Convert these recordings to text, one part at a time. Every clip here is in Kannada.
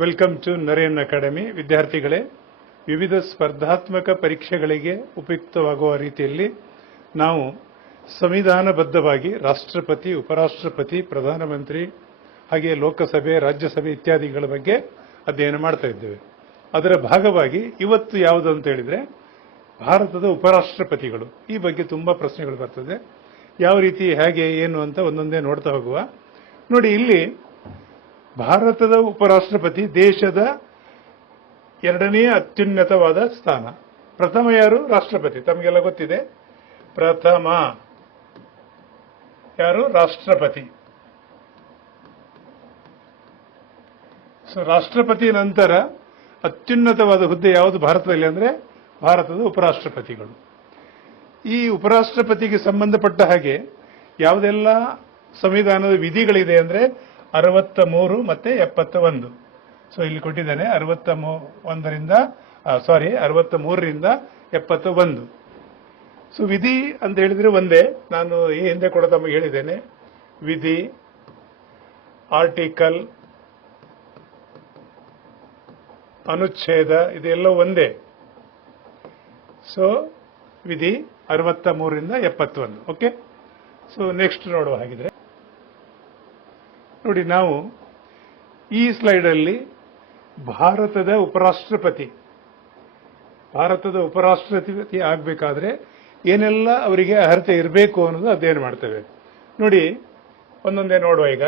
Welcome to Naren academy. ವಿದ್ಯಾರ್ಥಿಗಳೇ, ವಿವಿಧ ಸ್ಪರ್ಧಾತ್ಮಕ ಪರೀಕ್ಷೆಗಳಿಗೆ ಉಪಯುಕ್ತವಾಗುವ ರೀತಿಯಲ್ಲಿ ನಾವು ಸಂವಿಧಾನಬದ್ಧವಾಗಿ ರಾಷ್ಟ್ರಪತಿ, ಉಪರಾಷ್ಟ್ರಪತಿ, ಪ್ರಧಾನಮಂತ್ರಿ, ಹಾಗೆ ಲೋಕಸಭೆ, ರಾಜ್ಯಸಭೆ ಇತ್ಯಾದಿಗಳ ಬಗ್ಗೆ ಅಧ್ಯಯನ ಮಾಡ್ತಾ ಇದ್ದೇವೆ. ಅದರ ಭಾಗವಾಗಿ ಇವತ್ತು ಯಾವುದು ಅಂತ ಹೇಳಿದ್ರೆ ಭಾರತದ ಉಪರಾಷ್ಟ್ರಪತಿಗಳು. ಈ ಬಗ್ಗೆ ತುಂಬಾ ಪ್ರಶ್ನೆಗಳು ಬರ್ತದೆ. ಯಾವ ರೀತಿ, ಹೇಗೆ, ಏನು ಅಂತ ಒಂದೊಂದೇ ನೋಡ್ತಾ ಹೋಗುವ. ನೋಡಿ, ಇಲ್ಲಿ ಭಾರತದ ಉಪರಾಷ್ಟ್ರಪತಿ ದೇಶದ ಎರಡನೇ ಅತ್ಯುನ್ನತವಾದ ಸ್ಥಾನ. ಪ್ರಥಮ ಯಾರು? ರಾಷ್ಟ್ರಪತಿ. ತಮಗೆಲ್ಲ ಗೊತ್ತಿದೆ, ಪ್ರಥಮ ಯಾರು? ರಾಷ್ಟ್ರಪತಿ. ಸೊ ರಾಷ್ಟ್ರಪತಿ ನಂತರ ಅತ್ಯುನ್ನತವಾದ ಹುದ್ದೆ ಯಾವುದು ಭಾರತದಲ್ಲಿ ಅಂದ್ರೆ ಭಾರತದ ಉಪರಾಷ್ಟ್ರಪತಿಗಳು. ಈ ಉಪರಾಷ್ಟ್ರಪತಿಗೆ ಸಂಬಂಧಪಟ್ಟ ಹಾಗೆ ಯಾವುದೆಲ್ಲ ಸಂವಿಧಾನದ ವಿಧಿಗಳಿದೆ ಅಂದ್ರೆ 63 ಮತ್ತೆ 71. ಸೊ ಇಲ್ಲಿ ಕೊಟ್ಟಿದ್ದೇನೆ, 63ರಿಂದ 71. ಸೊ ವಿಧಿ ಅಂತ ಹೇಳಿದ್ರೆ ಒಂದೇ. ನಾನು ಈ ಹಿಂದೆ ಕೂಡ ತಮಗೆ ಹೇಳಿದ್ದೇನೆ, ವಿಧಿ, ಆರ್ಟಿಕಲ್, ಅನುಚ್ಛೇದ ಇದೆಲ್ಲ ಒಂದೇ. ಸೊ ವಿಧಿ 63ರಿಂದ 71. ಓಕೆ. ಸೊ ನೆಕ್ಸ್ಟ್ ನೋಡುವ ಹಾಗಿದ್ರೆ ನೋಡಿ, ನಾವು ಈ ಸ್ಲೈಡ್ ಅಲ್ಲಿ ಭಾರತದ ಉಪರಾಷ್ಟ್ರಪತಿ ಆಗಬೇಕಾದ್ರೆ ಏನೆಲ್ಲ ಅವರಿಗೆ ಅರ್ಹತೆ ಇರಬೇಕು ಅನ್ನೋದು ಅಧ್ಯಯನ ಮಾಡ್ತೇವೆ. ನೋಡಿ, ಒಂದೊಂದೇ ನೋಡುವ. ಈಗ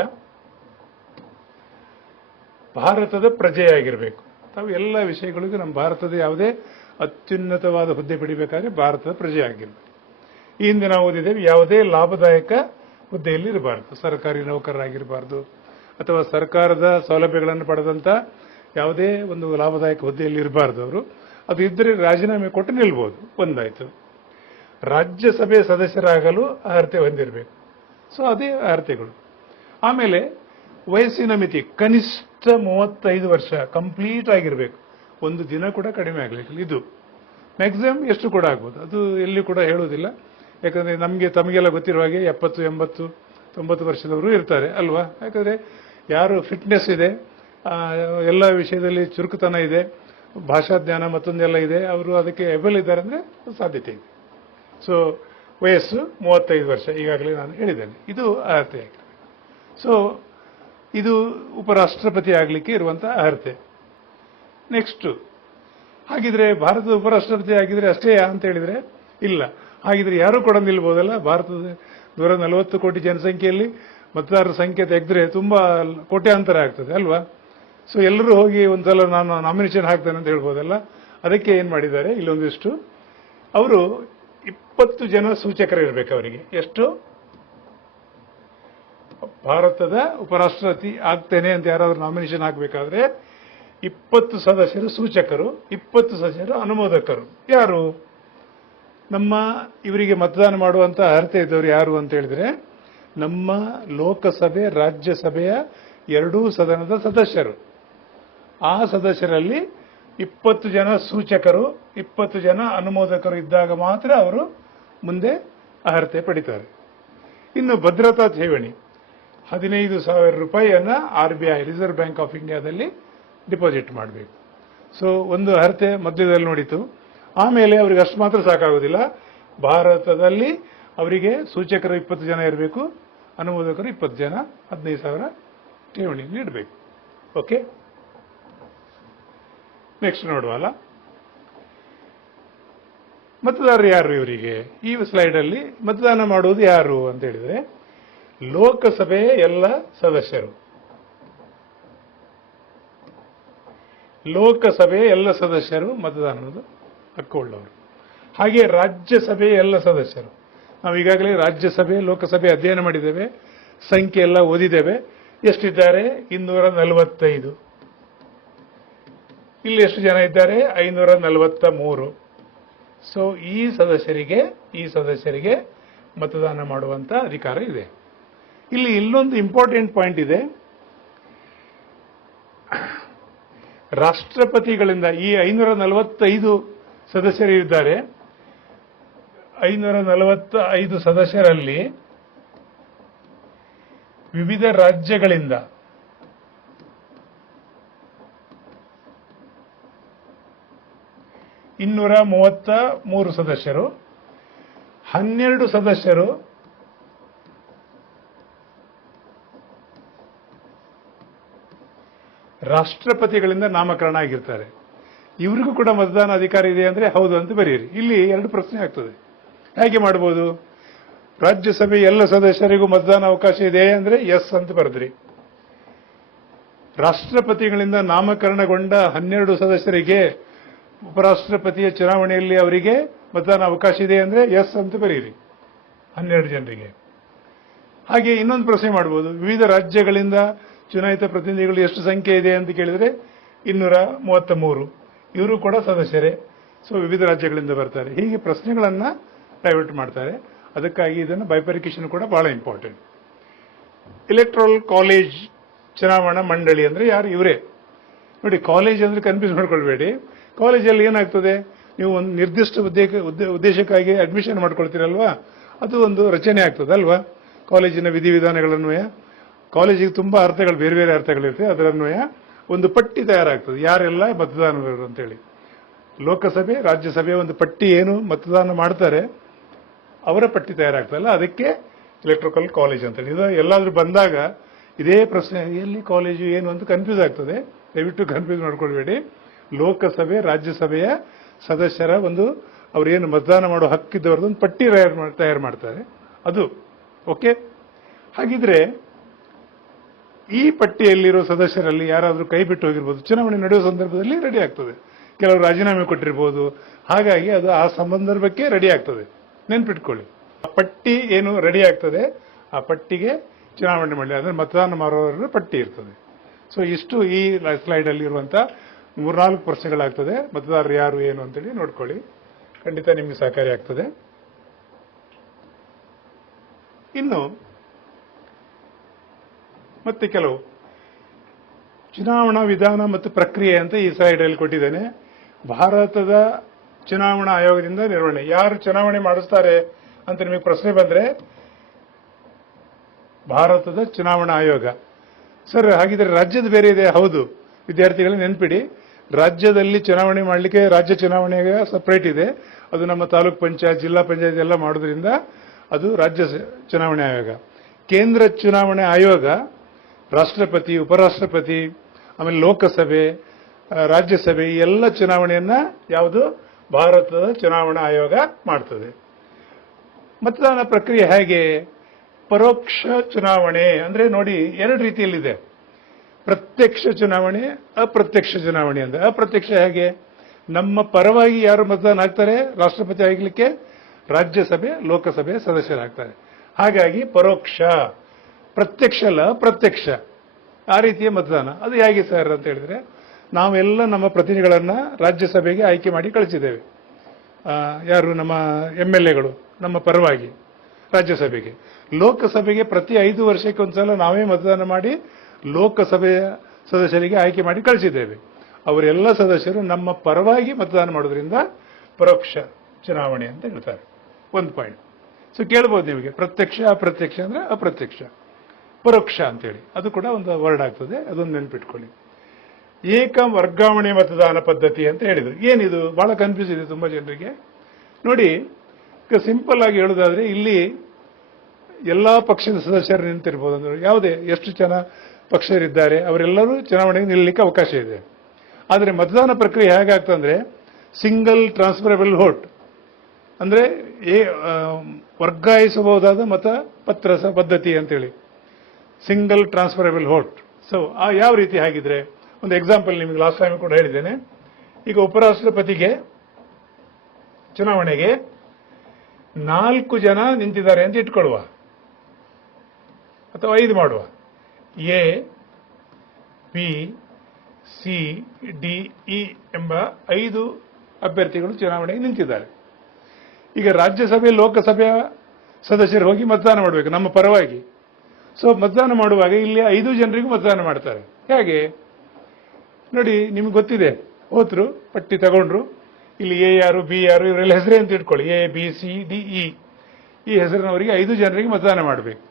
ಭಾರತದ ಪ್ರಜೆಯಾಗಿರಬೇಕು. ತಾವು ಎಲ್ಲ ವಿಷಯಗಳಿಗೂ ನಮ್ಮ ಭಾರತದ ಯಾವುದೇ ಅತ್ಯುನ್ನತವಾದ ಹುದ್ದೆ ಪಡಿಬೇಕಾದ್ರೆ ಭಾರತದ ಪ್ರಜೆ ಆಗಿರಬೇಕು. ಈ ಹಿಂದೆ ನಾವು ಓದಿದ್ದೇವೆ, ಯಾವುದೇ ಲಾಭದಾಯಕ ಹುದ್ದೆಯಲ್ಲಿ ಇರಬಾರದು. ಸರ್ಕಾರಿ ನೌಕರರಾಗಿರಬಾರದು, ಅಥವಾ ಸರ್ಕಾರದ ಸೌಲಭ್ಯಗಳನ್ನು ಪಡೆದಂತ ಯಾವುದೇ ಒಂದು ಲಾಭದಾಯಕ ಹುದ್ದೆಯಲ್ಲಿ ಇರಬಾರದು ಅವರು. ಅದು ಇದ್ದರೆ ರಾಜೀನಾಮೆ ಕೊಟ್ಟು ನಿಲ್ಬಹುದು. ಒಂದಾಯ್ತು. ರಾಜ್ಯಸಭೆ ಸದಸ್ಯರಾಗಲು ಅರ್ಹತೆ ಹೊಂದಿರಬೇಕು. ಸೊ ಅದೇ ಅರ್ಹತೆಗಳು. ಆಮೇಲೆ ವಯಸ್ಸಿನ ಮಿತಿ ಕನಿಷ್ಠ 35 ವರ್ಷ ಕಂಪ್ಲೀಟ್ ಆಗಿರಬೇಕು. ಒಂದು ದಿನ ಕೂಡ ಕಡಿಮೆ ಆಗಲಿಕ್ಕೆ. ಇದು ಮ್ಯಾಕ್ಸಿಮಮ್ ಎಷ್ಟು ಕೂಡ ಆಗ್ಬೋದು, ಅದು ಎಲ್ಲಿ ಕೂಡ ಹೇಳುವುದಿಲ್ಲ. ಯಾಕಂದ್ರೆ ತಮಗೆಲ್ಲ ಗೊತ್ತಿರುವ ಹಾಗೆ 70, 80, 90 ವರ್ಷದವರು ಇರ್ತಾರೆ ಅಲ್ವಾ. ಯಾಕಂದ್ರೆ ಯಾರು ಫಿಟ್ನೆಸ್ ಇದೆ, ಎಲ್ಲ ವಿಷಯದಲ್ಲಿ ಚುರುಕುತನ ಇದೆ, ಭಾಷಾ ಜ್ಞಾನ ಮತ್ತೊಂದೆಲ್ಲ ಇದೆ, ಅವರು ಅದಕ್ಕೆ ಎಬಲ್ ಇದ್ದಾರೆ ಅಂದ್ರೆ ಸಾಧ್ಯತೆ ಇದೆ. ಸೊ ವಯಸ್ಸು 35 ವರ್ಷ ಈಗಾಗಲೇ ನಾನು ಹೇಳಿದ್ದೇನೆ. ಇದು ಅರ್ಹತೆ ಆಗಿರಬೇಕು. ಸೊ ಇದು ಉಪರಾಷ್ಟ್ರಪತಿ ಆಗಲಿಕ್ಕೆ ಇರುವಂತಹ ಅರ್ಹತೆ. ನೆಕ್ಸ್ಟ್, ಹಾಗಿದ್ರೆ ಭಾರತದ ಉಪರಾಷ್ಟ್ರಪತಿ ಆಗಿದ್ರೆ ಅಷ್ಟೇ ಅಂತ ಹೇಳಿದ್ರೆ ಇಲ್ಲ. ಹಾಗಿದ್ರೆ ಯಾರು ಕೂಡ ನಿಲ್ಬಹುದಲ್ಲ. ಭಾರತದ 140 ಕೋಟಿ ಜನಸಂಖ್ಯೆಯಲ್ಲಿ ಮತದಾರರ ಸಂಖ್ಯೆ ತೆಗೆದ್ರೆ ತುಂಬಾ ಕೋಟ್ಯಾಂತರ ಆಗ್ತದೆ ಅಲ್ವಾ. ಸೊ ಎಲ್ಲರೂ ಹೋಗಿ ಒಂದ್ಸಲ ನಾನು ನಾಮಿನೇಷನ್ ಹಾಕ್ತೇನೆ ಅಂತ ಹೇಳ್ಬೋದಲ್ಲ. ಅದಕ್ಕೆ ಏನ್ ಮಾಡಿದ್ದಾರೆ, ಇಲ್ಲೊಂದಿಷ್ಟು ಅವರು 20 ಜನ ಸೂಚಕರು ಇರಬೇಕು ಅವರಿಗೆ. ಎಷ್ಟು? ಭಾರತದ ಉಪರಾಷ್ಟ್ರಪತಿ ಆಗ್ತೇನೆ ಅಂತ ಯಾರಾದ್ರೂ ನಾಮಿನೇಷನ್ ಹಾಕಬೇಕಾದ್ರೆ 20 ಸದಸ್ಯರು ಸೂಚಕರು, 20 ಸದಸ್ಯರು ಅನುಮೋದಕರು. ಯಾರು? ನಮ್ಮ ಇವರಿಗೆ ಮತದಾನ ಮಾಡುವಂತ ಅರ್ಹತೆ ಇದ್ದವರು ಯಾರು ಅಂತ ಹೇಳಿದ್ರೆ ನಮ್ಮ ಲೋಕಸಭೆ, ರಾಜ್ಯಸಭೆಯ ಎರಡೂ ಸದನದ ಸದಸ್ಯರು. ಆ ಸದಸ್ಯರಲ್ಲಿ 20 ಜನ ಸೂಚಕರು, 20 ಜನ ಅನುಮೋದಕರು ಇದ್ದಾಗ ಮಾತ್ರ ಅವರು ಮುಂದೆ ಅರ್ಹತೆ ಪಡಿತಾರೆ. ಇನ್ನು ಭದ್ರತಾ ಠೇವಣಿ 15,000 ರೂಪಾಯಿಯನ್ನ RBI, ರಿಸರ್ವ್ ಬ್ಯಾಂಕ್ ಆಫ್ ಇಂಡಿಯಾದಲ್ಲಿ ಡಿಪಾಸಿಟ್ ಮಾಡಬೇಕು. ಸೊ ಒಂದು ಅರ್ಹತೆ ಮಧ್ಯದಲ್ಲಿ ನೋಡಿತು. ಆಮೇಲೆ ಅವರಿಗೆ ಅಷ್ಟು ಮಾತ್ರ ಸಾಕಾಗುವುದಿಲ್ಲ. ಭಾರತದಲ್ಲಿ ಅವರಿಗೆ ಸೂಚಕರು 20 ಜನ ಇರಬೇಕು, ಅನುಮೋದಕರು 20 ಜನ, 15,000 ಠೇವಣಿ ನೀಡಬೇಕು. ಓಕೆ. ನೆಕ್ಸ್ಟ್ ನೋಡುವಲ್ಲ, ಮತದಾರರು ಯಾರು ಇವರಿಗೆ? ಈ ಸ್ಲೈಡ್ ಅಲ್ಲಿ ಮತದಾನ ಮಾಡುವುದು ಯಾರು ಅಂತ ಹೇಳಿದ್ರೆ ಲೋಕಸಭೆಯ ಎಲ್ಲ ಸದಸ್ಯರು. ಲೋಕಸಭೆಯ ಎಲ್ಲ ಸದಸ್ಯರು ಮತದಾನದ ಹಕ್ಕುಳ್ಳವರು. ಹಾಗೆ ರಾಜ್ಯಸಭೆಯ ಎಲ್ಲ ಸದಸ್ಯರು. ನಾವು ಈಗಾಗಲೇ ರಾಜ್ಯಸಭೆ, ಲೋಕಸಭೆ ಅಧ್ಯಯನ ಮಾಡಿದ್ದೇವೆ, ಸಂಖ್ಯೆ ಎಲ್ಲ ಓದಿದ್ದೇವೆ. ಎಷ್ಟಿದ್ದಾರೆ? 245. ಇಲ್ಲಿ ಎಷ್ಟು ಜನ ಇದ್ದಾರೆ? 543. ಸೊ ಈ ಸದಸ್ಯರಿಗೆ ಮತದಾನ ಮಾಡುವಂತ ಅಧಿಕಾರ ಇದೆ. ಇಲ್ಲಿ ಇಲ್ಲೊಂದು ಇಂಪಾರ್ಟೆಂಟ್ ಪಾಯಿಂಟ್ ಇದೆ. ರಾಷ್ಟ್ರಪತಿಗಳಿಂದ ಈ 545 ಸದಸ್ಯರು ಇದ್ದಾರೆ. 545 ಸದಸ್ಯರಲ್ಲಿ ವಿವಿಧ ರಾಜ್ಯಗಳಿಂದ 233 ಸದಸ್ಯರು, 12 ಸದಸ್ಯರು ರಾಷ್ಟ್ರಪತಿಗಳಿಂದ ನಾಮಕರಣ ಆಗಿರ್ತಾರೆ. ಇವರಿಗೂ ಕೂಡ ಮತದಾನ ಅಧಿಕಾರ ಇದೆ ಅಂದ್ರೆ ಹೌದು ಅಂತ ಬರೆಯಿರಿ. ಇಲ್ಲಿ 2 ಪ್ರಶ್ನೆ ಆಗ್ತದೆ. ಹೇಗೆ ಮಾಡಬಹುದು? ರಾಜ್ಯಸಭೆ ಎಲ್ಲ ಸದಸ್ಯರಿಗೂ ಮತದಾನ ಅವಕಾಶ ಇದೆ ಅಂದ್ರೆ ಎಸ್ ಅಂತ ಬರೆದ್ರಿ. ರಾಷ್ಟ್ರಪತಿಗಳಿಂದ ನಾಮಕರಣಗೊಂಡ 12 ಸದಸ್ಯರಿಗೆ ಉಪರಾಷ್ಟ್ರಪತಿಯ ಚುನಾವಣೆಯಲ್ಲಿ ಅವರಿಗೆ ಮತದಾನ ಅವಕಾಶ ಇದೆ ಅಂದ್ರೆ ಎಸ್ ಅಂತ ಬರೆಯಿರಿ 12 ಜನರಿಗೆ. ಹಾಗೆ ಇನ್ನೊಂದು ಪ್ರಶ್ನೆ ಮಾಡಬಹುದು. ವಿವಿಧ ರಾಜ್ಯಗಳಿಂದ ಚುನಾಯಿತ ಪ್ರತಿನಿಧಿಗಳು ಎಷ್ಟು ಸಂಖ್ಯೆ ಇದೆ ಅಂತ ಕೇಳಿದ್ರೆ 233. ಇವರು ಕೂಡ ಸದಸ್ಯರೇ. ಸೊ ವಿವಿಧ ರಾಜ್ಯಗಳಿಂದ ಬರ್ತಾರೆ. ಹೀಗೆ ಪ್ರಶ್ನೆಗಳನ್ನ ಡೈವರ್ಟ್ ಮಾಡ್ತಾರೆ. ಅದಕ್ಕಾಗಿ ಇದನ್ನು ಬೈಫರ್ಕೇಶನ್ ಕೂಡ ಬಹಳ ಇಂಪಾರ್ಟೆಂಟ್. ಎಲೆಕ್ಟ್ರಲ್ ಕಾಲೇಜ್ ಚುನಾವಣಾ ಮಂಡಳಿ ಅಂದ್ರೆ ಯಾರು? ಇವರೇ ನೋಡಿ. ಕಾಲೇಜ್ ಅಂದ್ರೆ ಕನ್ಫ್ಯೂಸ್ ಮಾಡ್ಕೊಳ್ಬೇಡಿ. ಕಾಲೇಜಲ್ಲಿ ಏನಾಗ್ತದೆ, ನೀವು ಒಂದು ನಿರ್ದಿಷ್ಟ ಉದ್ದೇಶಕ್ಕಾಗಿ ಅಡ್ಮಿಷನ್ ಮಾಡ್ಕೊಳ್ತೀರಲ್ವಾ, ಅದು ಒಂದು ರಚನೆ ಆಗ್ತದೆ ಅಲ್ವಾ. ಕಾಲೇಜಿನ ವಿಧಿವಿಧಾನಗಳನ್ವಯ ಕಾಲೇಜಿಗೆ ತುಂಬಾ ಅರ್ಥಗಳು, ಬೇರೆ ಬೇರೆ ಅರ್ಥಗಳಿರ್ತವೆ. ಅದರನ್ವಯ ಒಂದು ಪಟ್ಟಿ ತಯಾರಾಗ್ತದೆ, ಯಾರೆಲ್ಲ ಮತದಾನರು ಅಂತೇಳಿ. ಲೋಕಸಭೆ, ರಾಜ್ಯಸಭೆ ಒಂದು ಪಟ್ಟಿ ಏನು ಮತದಾನ ಮಾಡ್ತಾರೆ ಅವರ ಪಟ್ಟಿ ತಯಾರಾಗ್ತದಲ್ಲ, ಅದಕ್ಕೆ ಎಲೆಕ್ಟ್ರಿಕಲ್ ಕಾಲೇಜ್ ಅಂತೇಳಿ. ಇದು ಎಲ್ಲಾದ್ರೂ ಬಂದಾಗ ಇದೇ ಪ್ರಶ್ನೆ, ಎಲ್ಲಿ ಕಾಲೇಜು ಏನು ಅಂತ ಕನ್ಫ್ಯೂಸ್ ಆಗ್ತದೆ. ದಯವಿಟ್ಟು ಕನ್ಫ್ಯೂಸ್ ಮಾಡ್ಕೊಳ್ಬೇಡಿ. ಲೋಕಸಭೆ, ರಾಜ್ಯಸಭೆಯ ಸದಸ್ಯರ ಒಂದು ಅವರೇನು ಮತದಾನ ಮಾಡೋ ಹಕ್ಕಿದ್ದವ್ರದ್ದು ಒಂದು ಪಟ್ಟಿ ತಯಾರು ಮಾಡ್ತಾರೆ, ಅದು ಓಕೆ. ಹಾಗಿದ್ರೆ ಈ ಪಟ್ಟಿಯಲ್ಲಿರೋ ಸದಸ್ಯರಲ್ಲಿ ಯಾರಾದರೂ ಕೈ ಬಿಟ್ಟು ಹೋಗಿರ್ಬೋದು. ಚುನಾವಣೆ ನಡೆಯುವ ಸಂದರ್ಭದಲ್ಲಿ ರೆಡಿ ಆಗ್ತದೆ. ಕೆಲವರು ರಾಜೀನಾಮೆ ಕೊಟ್ಟಿರ್ಬೋದು. ಹಾಗಾಗಿ ಅದು ಆ ಸಂದರ್ಭಕ್ಕೆ ರೆಡಿ ಆಗ್ತದೆ. ನೆನ್ಪಿಟ್ಕೊಳ್ಳಿ, ಆ ಪಟ್ಟಿ ಏನು ರೆಡಿ ಆಗ್ತದೆ ಆ ಪಟ್ಟಿಗೆ ಚುನಾವಣೆ ಮಾಡಲಿ, ಅಂದ್ರೆ ಮತದಾನ ಮಾಡುವವರ ಪಟ್ಟಿ ಇರ್ತದೆ. ಸೊ ಇಷ್ಟು ಈ ಸ್ಲೈಡ್ ಅಲ್ಲಿ ಇರುವಂತಹ 3-4 ಪ್ರಶ್ನೆಗಳಾಗ್ತದೆ. ಮತದಾರರು ಯಾರು ಏನು ಅಂತೇಳಿ ನೋಡ್ಕೊಳ್ಳಿ, ಖಂಡಿತ ನಿಮಗೆ ಸಹಕಾರಿ ಆಗ್ತದೆ. ಇನ್ನು ಮತ್ತೆ ಕೆಲವು ಚುನಾವಣಾ ವಿಧಾನ ಮತ್ತು ಪ್ರಕ್ರಿಯೆ ಅಂತ ಈ ಸ್ಲೈಡ್ ಅಲ್ಲಿ ಕೊಟ್ಟಿದ್ದೇನೆ. ಭಾರತದ ಚುನಾವಣಾ ಆಯೋಗದಿಂದ ನಿರ್ವಹಣೆ. ಯಾರು ಚುನಾವಣೆ ಮಾಡಿಸ್ತಾರೆ ಅಂತ ನಿಮಗೆ ಪ್ರಶ್ನೆ ಬಂದ್ರೆ ಭಾರತದ ಚುನಾವಣಾ ಆಯೋಗ. ಸರ್ ಹಾಗಿದ್ರೆ ರಾಜ್ಯದ ಬೇರೆ ಇದೆ? ಹೌದು ವಿದ್ಯಾರ್ಥಿಗಳು ನೆನ್ಪಿಡಿ, ರಾಜ್ಯದಲ್ಲಿ ಚುನಾವಣೆ ಮಾಡಲಿಕ್ಕೆ ರಾಜ್ಯ ಚುನಾವಣೆ ಸಪರೇಟ್ ಇದೆ. ಅದು ನಮ್ಮ ತಾಲೂಕ್ ಪಂಚಾಯತ್, ಜಿಲ್ಲಾ ಪಂಚಾಯತ್ ಎಲ್ಲ ಮಾಡೋದ್ರಿಂದ ಅದು ರಾಜ್ಯ ಚುನಾವಣೆ ಆಯೋಗ. ಕೇಂದ್ರ ಚುನಾವಣೆ ಆಯೋಗ ರಾಷ್ಟ್ರಪತಿ, ಉಪರಾಷ್ಟ್ರಪತಿ, ಆಮೇಲೆ ಲೋಕಸಭೆ, ರಾಜ್ಯಸಭೆ ಈ ಎಲ್ಲ ಚುನಾವಣೆಯನ್ನ ಯಾವುದು ಭಾರತದ ಚುನಾವಣಾ ಆಯೋಗ ಮಾಡ್ತದೆ. ಮತದಾನ ಪ್ರಕ್ರಿಯೆ ಹೇಗೆ? ಪರೋಕ್ಷ ಚುನಾವಣೆ ಅಂದ್ರೆ ನೋಡಿ 2 ರೀತಿಯಲ್ಲಿದೆ. ಪ್ರತ್ಯಕ್ಷ ಚುನಾವಣೆ, ಅಪ್ರತ್ಯಕ್ಷ ಚುನಾವಣೆ. ಅಂದ್ರೆ ಅಪ್ರತ್ಯಕ್ಷ ಹೇಗೆ? ನಮ್ಮ ಪರವಾಗಿ ಯಾರು ಮತದಾನ ಆಗ್ತಾರೆ ರಾಷ್ಟ್ರಪತಿ ಆಗಲಿಕ್ಕೆ, ರಾಜ್ಯಸಭೆ, ಲೋಕಸಭೆ ಸದಸ್ಯರಾಗ್ತಾರೆ. ಹಾಗಾಗಿ ಪರೋಕ್ಷ. ಪ್ರತ್ಯಕ್ಷ ಅಲ್ಲ, ಅಪ್ರತ್ಯಕ್ಷ. ಆ ರೀತಿಯ ಮತದಾನ. ಅದು ಹೇಗೆ ಸರ್ ಅಂತ ಹೇಳಿದ್ರೆ, ನಾವೆಲ್ಲ ನಮ್ಮ ಪ್ರತಿನಿಧಿಗಳನ್ನ ರಾಜ್ಯಸಭೆಗೆ ಆಯ್ಕೆ ಮಾಡಿ ಕಳಿಸಿದ್ದೇವೆ. ಯಾರು? ನಮ್ಮ MLAಗಳು ನಮ್ಮ ಪರವಾಗಿ ರಾಜ್ಯಸಭೆಗೆ. ಲೋಕಸಭೆಗೆ ಪ್ರತಿ 5 ವರ್ಷಕ್ಕೆ ಒಂದ್ಸಲ ನಾವೇ ಮತದಾನ ಮಾಡಿ ಲೋಕಸಭೆಯ ಸದಸ್ಯರಿಗೆ ಆಯ್ಕೆ ಮಾಡಿ ಕಳಿಸಿದ್ದೇವೆ. ಅವರೆಲ್ಲ ಸದಸ್ಯರು ನಮ್ಮ ಪರವಾಗಿ ಮತದಾನ ಮಾಡೋದ್ರಿಂದ ಪರೋಕ್ಷ ಚುನಾವಣೆ ಅಂತ ಹೇಳ್ತಾರೆ. ಒಂದು ಪಾಯಿಂಟ್. ಸೊ ಕೇಳ್ಬೋದು ನಿಮಗೆ, ಪ್ರತ್ಯಕ್ಷ ಅಪ್ರತ್ಯಕ್ಷ ಅಂದ್ರೆ ಅಪ್ರತ್ಯಕ್ಷ, ಪರೋಕ್ಷ ಅಂತೇಳಿ ಅದು ಕೂಡ ಒಂದು ವರ್ಡ್ ಆಗ್ತದೆ. ಅದೊಂದು ನೆನ್ಪಿಟ್ಕೊಳ್ಳಿ. ಏಕ ವರ್ಗಾವಣೆ ಮತದಾನ ಪದ್ಧತಿ ಅಂತ ಹೇಳಿದ್ರು. ಏನಿದು? ಬಹಳ ಕನ್ಫ್ಯೂಸ್ ಇದೆ ತುಂಬಾ ಜನರಿಗೆ. ನೋಡಿ, ಈಗ ಸಿಂಪಲ್ ಆಗಿ ಹೇಳೋದಾದ್ರೆ ಇಲ್ಲಿ ಎಲ್ಲಾ ಪಕ್ಷದ ಸದಸ್ಯರು ನಿಂತಿರ್ಬೋದು. ಅಂದ್ರೆ ಯಾವುದೇ ಎಷ್ಟು ಜನ ಪಕ್ಷರಿದ್ದಾರೆ ಅವರೆಲ್ಲರೂ ಚುನಾವಣೆಗೆ ನಿಲ್ಲಲಿಕ್ಕೆ ಅವಕಾಶ ಇದೆ. ಆದರೆ ಮತದಾನ ಪ್ರಕ್ರಿಯೆ ಹೇಗಾಗ್ತಂದ್ರೆ ಸಿಂಗಲ್ ಟ್ರಾನ್ಸ್ಫರಬಲ್ ವೋಟ್ ಅಂದ್ರೆ ವರ್ಗಾಯಿಸಬಹುದಾದ ಮತಪತ್ರ ಪದ್ಧತಿ ಅಂತೇಳಿ ಸಿಂಗಲ್ ಟ್ರಾನ್ಸ್ಫರಬಲ್ ವೋಟ್. ಸೊ ಯಾವ ರೀತಿ ಹಾಗಿದ್ರೆ ಒಂದು ಎಕ್ಸಾಂಪಲ್ ನಿಮಗೆ ಲಾಸ್ಟ್ ಟೈಮ್ ಕೂಡ ಹೇಳಿದ್ದೇನೆ. ಈಗ ಉಪರಾಷ್ಟ್ರಪತಿಗೆ ಚುನಾವಣೆಗೆ 4 ಜನ ನಿಂತಿದ್ದಾರೆ ಅಂತ ಇಟ್ಕೊಳ್ಳುವ, ಅಥವಾ 5 ಮಾಡುವ. A, B, C, D, E ಎಂಬ 5 ಅಭ್ಯರ್ಥಿಗಳು ಚುನಾವಣೆಗೆ ನಿಂತಿದ್ದಾರೆ. ಈಗ ರಾಜ್ಯಸಭೆ, ಲೋಕಸಭೆಯ ಸದಸ್ಯರು ಹೋಗಿ ಮತದಾನ ಮಾಡಬೇಕು ನಮ್ಮ ಪರವಾಗಿ. ಸೊ ಮತದಾನ ಮಾಡುವಾಗ ಇಲ್ಲಿ 5 ಜನರಿಗೂ ಮತದಾನ ಮಾಡ್ತಾರೆ. ಹೇಗೆ ನೋಡಿ, ನಿಮ್ಗೆ ಗೊತ್ತಿದೆ. ಹೋದ್ರು, ಪಟ್ಟಿ ತಗೊಂಡ್ರು, ಇಲ್ಲಿ A ಯಾರು, B ಯಾರು, ಇವರೆಲ್ಲ ಹೆಸರೇ ಅಂತ ಇಟ್ಕೊಳ್ಳಿ. A, B, C, D, E ಈ ಹೆಸರಿನವರಿಗೆ 5 ಜನರಿಗೆ ಮತದಾನ ಮಾಡಬೇಕು.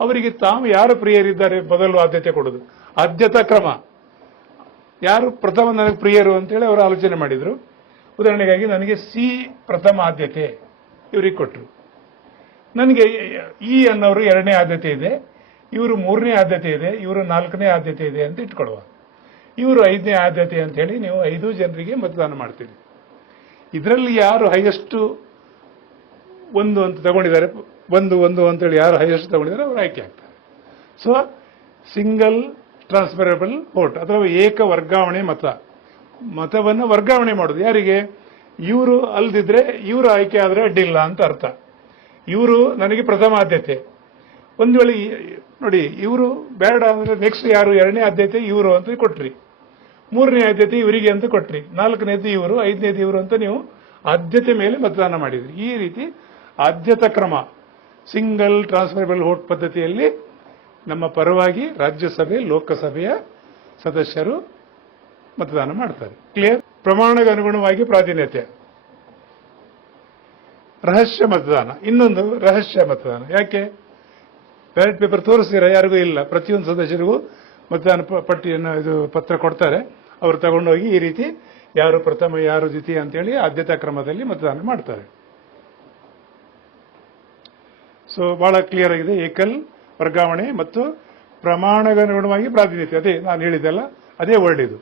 ಅವರಿಗೆ ತಾವು ಯಾರು ಪ್ರಿಯರಿದ್ದಾರೆ ಮೊದಲು ಆದ್ಯತೆ ಕೊಡೋದು, ಆದ್ಯತಾ ಕ್ರಮ. ಯಾರು ಪ್ರಥಮ ನನಗೆ ಪ್ರಿಯರು ಅಂತೇಳಿ ಅವರು ಆಲೋಚನೆ ಮಾಡಿದ್ರು. ಉದಾಹರಣೆಗಾಗಿ ನನಗೆ ಸಿ ಪ್ರಥಮ ಆದ್ಯತೆ ಇವರಿಗೆ ಕೊಟ್ಟರು. ನನಗೆ ಇ ಅನ್ನೋರು 2ನೇ ಆದ್ಯತೆ ಇದೆ, ಇವರು 3ನೇ ಆದ್ಯತೆ ಇದೆ, ಇವರು 4ನೇ ಆದ್ಯತೆ ಇದೆ ಅಂತ ಇಟ್ಕೊಳ್ಳುವ. ಇವರು 5ನೇ ಆದ್ಯತೆ ಅಂತ ಹೇಳಿ ನೀವು 5 ಜನರಿಗೆ ಮತದಾನ ಮಾಡ್ತೀರಿ. ಇದರಲ್ಲಿ ಯಾರು ಹೈಯೆಸ್ಟ್ 1 ಅಂತ ತಗೊಂಡಿದ್ದಾರೆ, 1 ಅಂತೇಳಿ ಯಾರು ಹೈಯೆಸ್ಟ್ ತಗೊಂಡಿದ್ದಾರೆ ಅವರು ಆಯ್ಕೆ ಆಗ್ತಾರೆ. ಸೊ ಸಿಂಗಲ್ ಟ್ರಾನ್ಸ್ಫರಬಲ್ ವೋಟ್ ಅಥವಾ ಏಕ ವರ್ಗಾವಣೆ ಮತವನ್ನು ವರ್ಗಾವಣೆ ಮಾಡೋದು. ಯಾರಿಗೆ? ಇವರು ಅಲ್ದಿದ್ರೆ ಇವರು ಆಯ್ಕೆ ಆದ್ರೆ ಅಡ್ಡಿಲ್ಲ ಅಂತ ಅರ್ಥ. ಇವರು ನನಗೆ ಪ್ರಥಮ ಆದ್ಯತೆ, ಒಂದು ವೇಳೆ ನೋಡಿ ಇವರು ಬೇಡ ಅಂದ್ರೆ ನೆಕ್ಸ್ಟ್ ಯಾರು 2ನೇ ಆದ್ಯತೆ ಇವರು ಅಂತ ಕೊಟ್ರಿ, 3ನೇ ಆದ್ಯತೆ ಇವರಿಗೆ ಅಂತ ಕೊಟ್ರಿ, 4ನೇದು ಇವರು, 5ನೇದು ಇವರು ಅಂತ ನೀವು ಆದ್ಯತೆ ಮೇಲೆ ಮತದಾನ ಮಾಡಿದ್ರಿ. ಈ ರೀತಿ ಆದ್ಯತಾ ಕ್ರಮ ಸಿಂಗಲ್ ಟ್ರಾನ್ಸ್ಫರಬಲ್ ವೋಟ್ ಪದ್ಧತಿಯಲ್ಲಿ ನಮ್ಮ ಪರವಾಗಿ ರಾಜ್ಯಸಭೆ ಲೋಕಸಭೆಯ ಸದಸ್ಯರು ಮತದಾನ ಮಾಡ್ತಾರೆ. ಕ್ಲಿಯರ್? ಪ್ರಮಾಣಕ್ಕೆ ಅನುಗುಣವಾಗಿ ಪ್ರಾತಿನಿಧ್ಯ. ರಹಸ್ಯ ಮತದಾನ, ಇನ್ನೊಂದು ರಹಸ್ಯ ಮತದಾನ. ಯಾಕೆ? ಬ್ಯಾಲೆಟ್ ಪೇಪರ್ ತೋರಿಸ್ತೀರಾ? ಯಾರಿಗೂ ಇಲ್ಲ. ಪ್ರತಿಯೊಂದು ಸದಸ್ಯರಿಗೂ ಮತದಾನ ಪಟ್ಟಿಯನ್ನು ಪತ್ರ ಕೊಡ್ತಾರೆ. ಅವರು ತಗೊಂಡೋಗಿ ಈ ರೀತಿ ಯಾರು ಪ್ರಥಮ ಯಾರು ದ್ವಿತೀಯ ಅಂತೇಳಿ ಆದ್ಯತಾ ಕ್ರಮದಲ್ಲಿ ಮತದಾನ ಮಾಡ್ತಾರೆ. ಸೊ ಬಹಳ ಕ್ಲಿಯರ್ ಆಗಿದೆ. ಏಕಲ್ ವರ್ಗಾವಣೆ ಮತ್ತು ಪ್ರಮಾಣಗನುಗುಣವಾಗಿ ಪ್ರಾತಿನಿಧ್ಯ. ಅದೇ ನಾನು ಹೇಳಿದ್ದೆಲ್ಲ, ಅದೇ ವರ್ಡ್ ಇದು.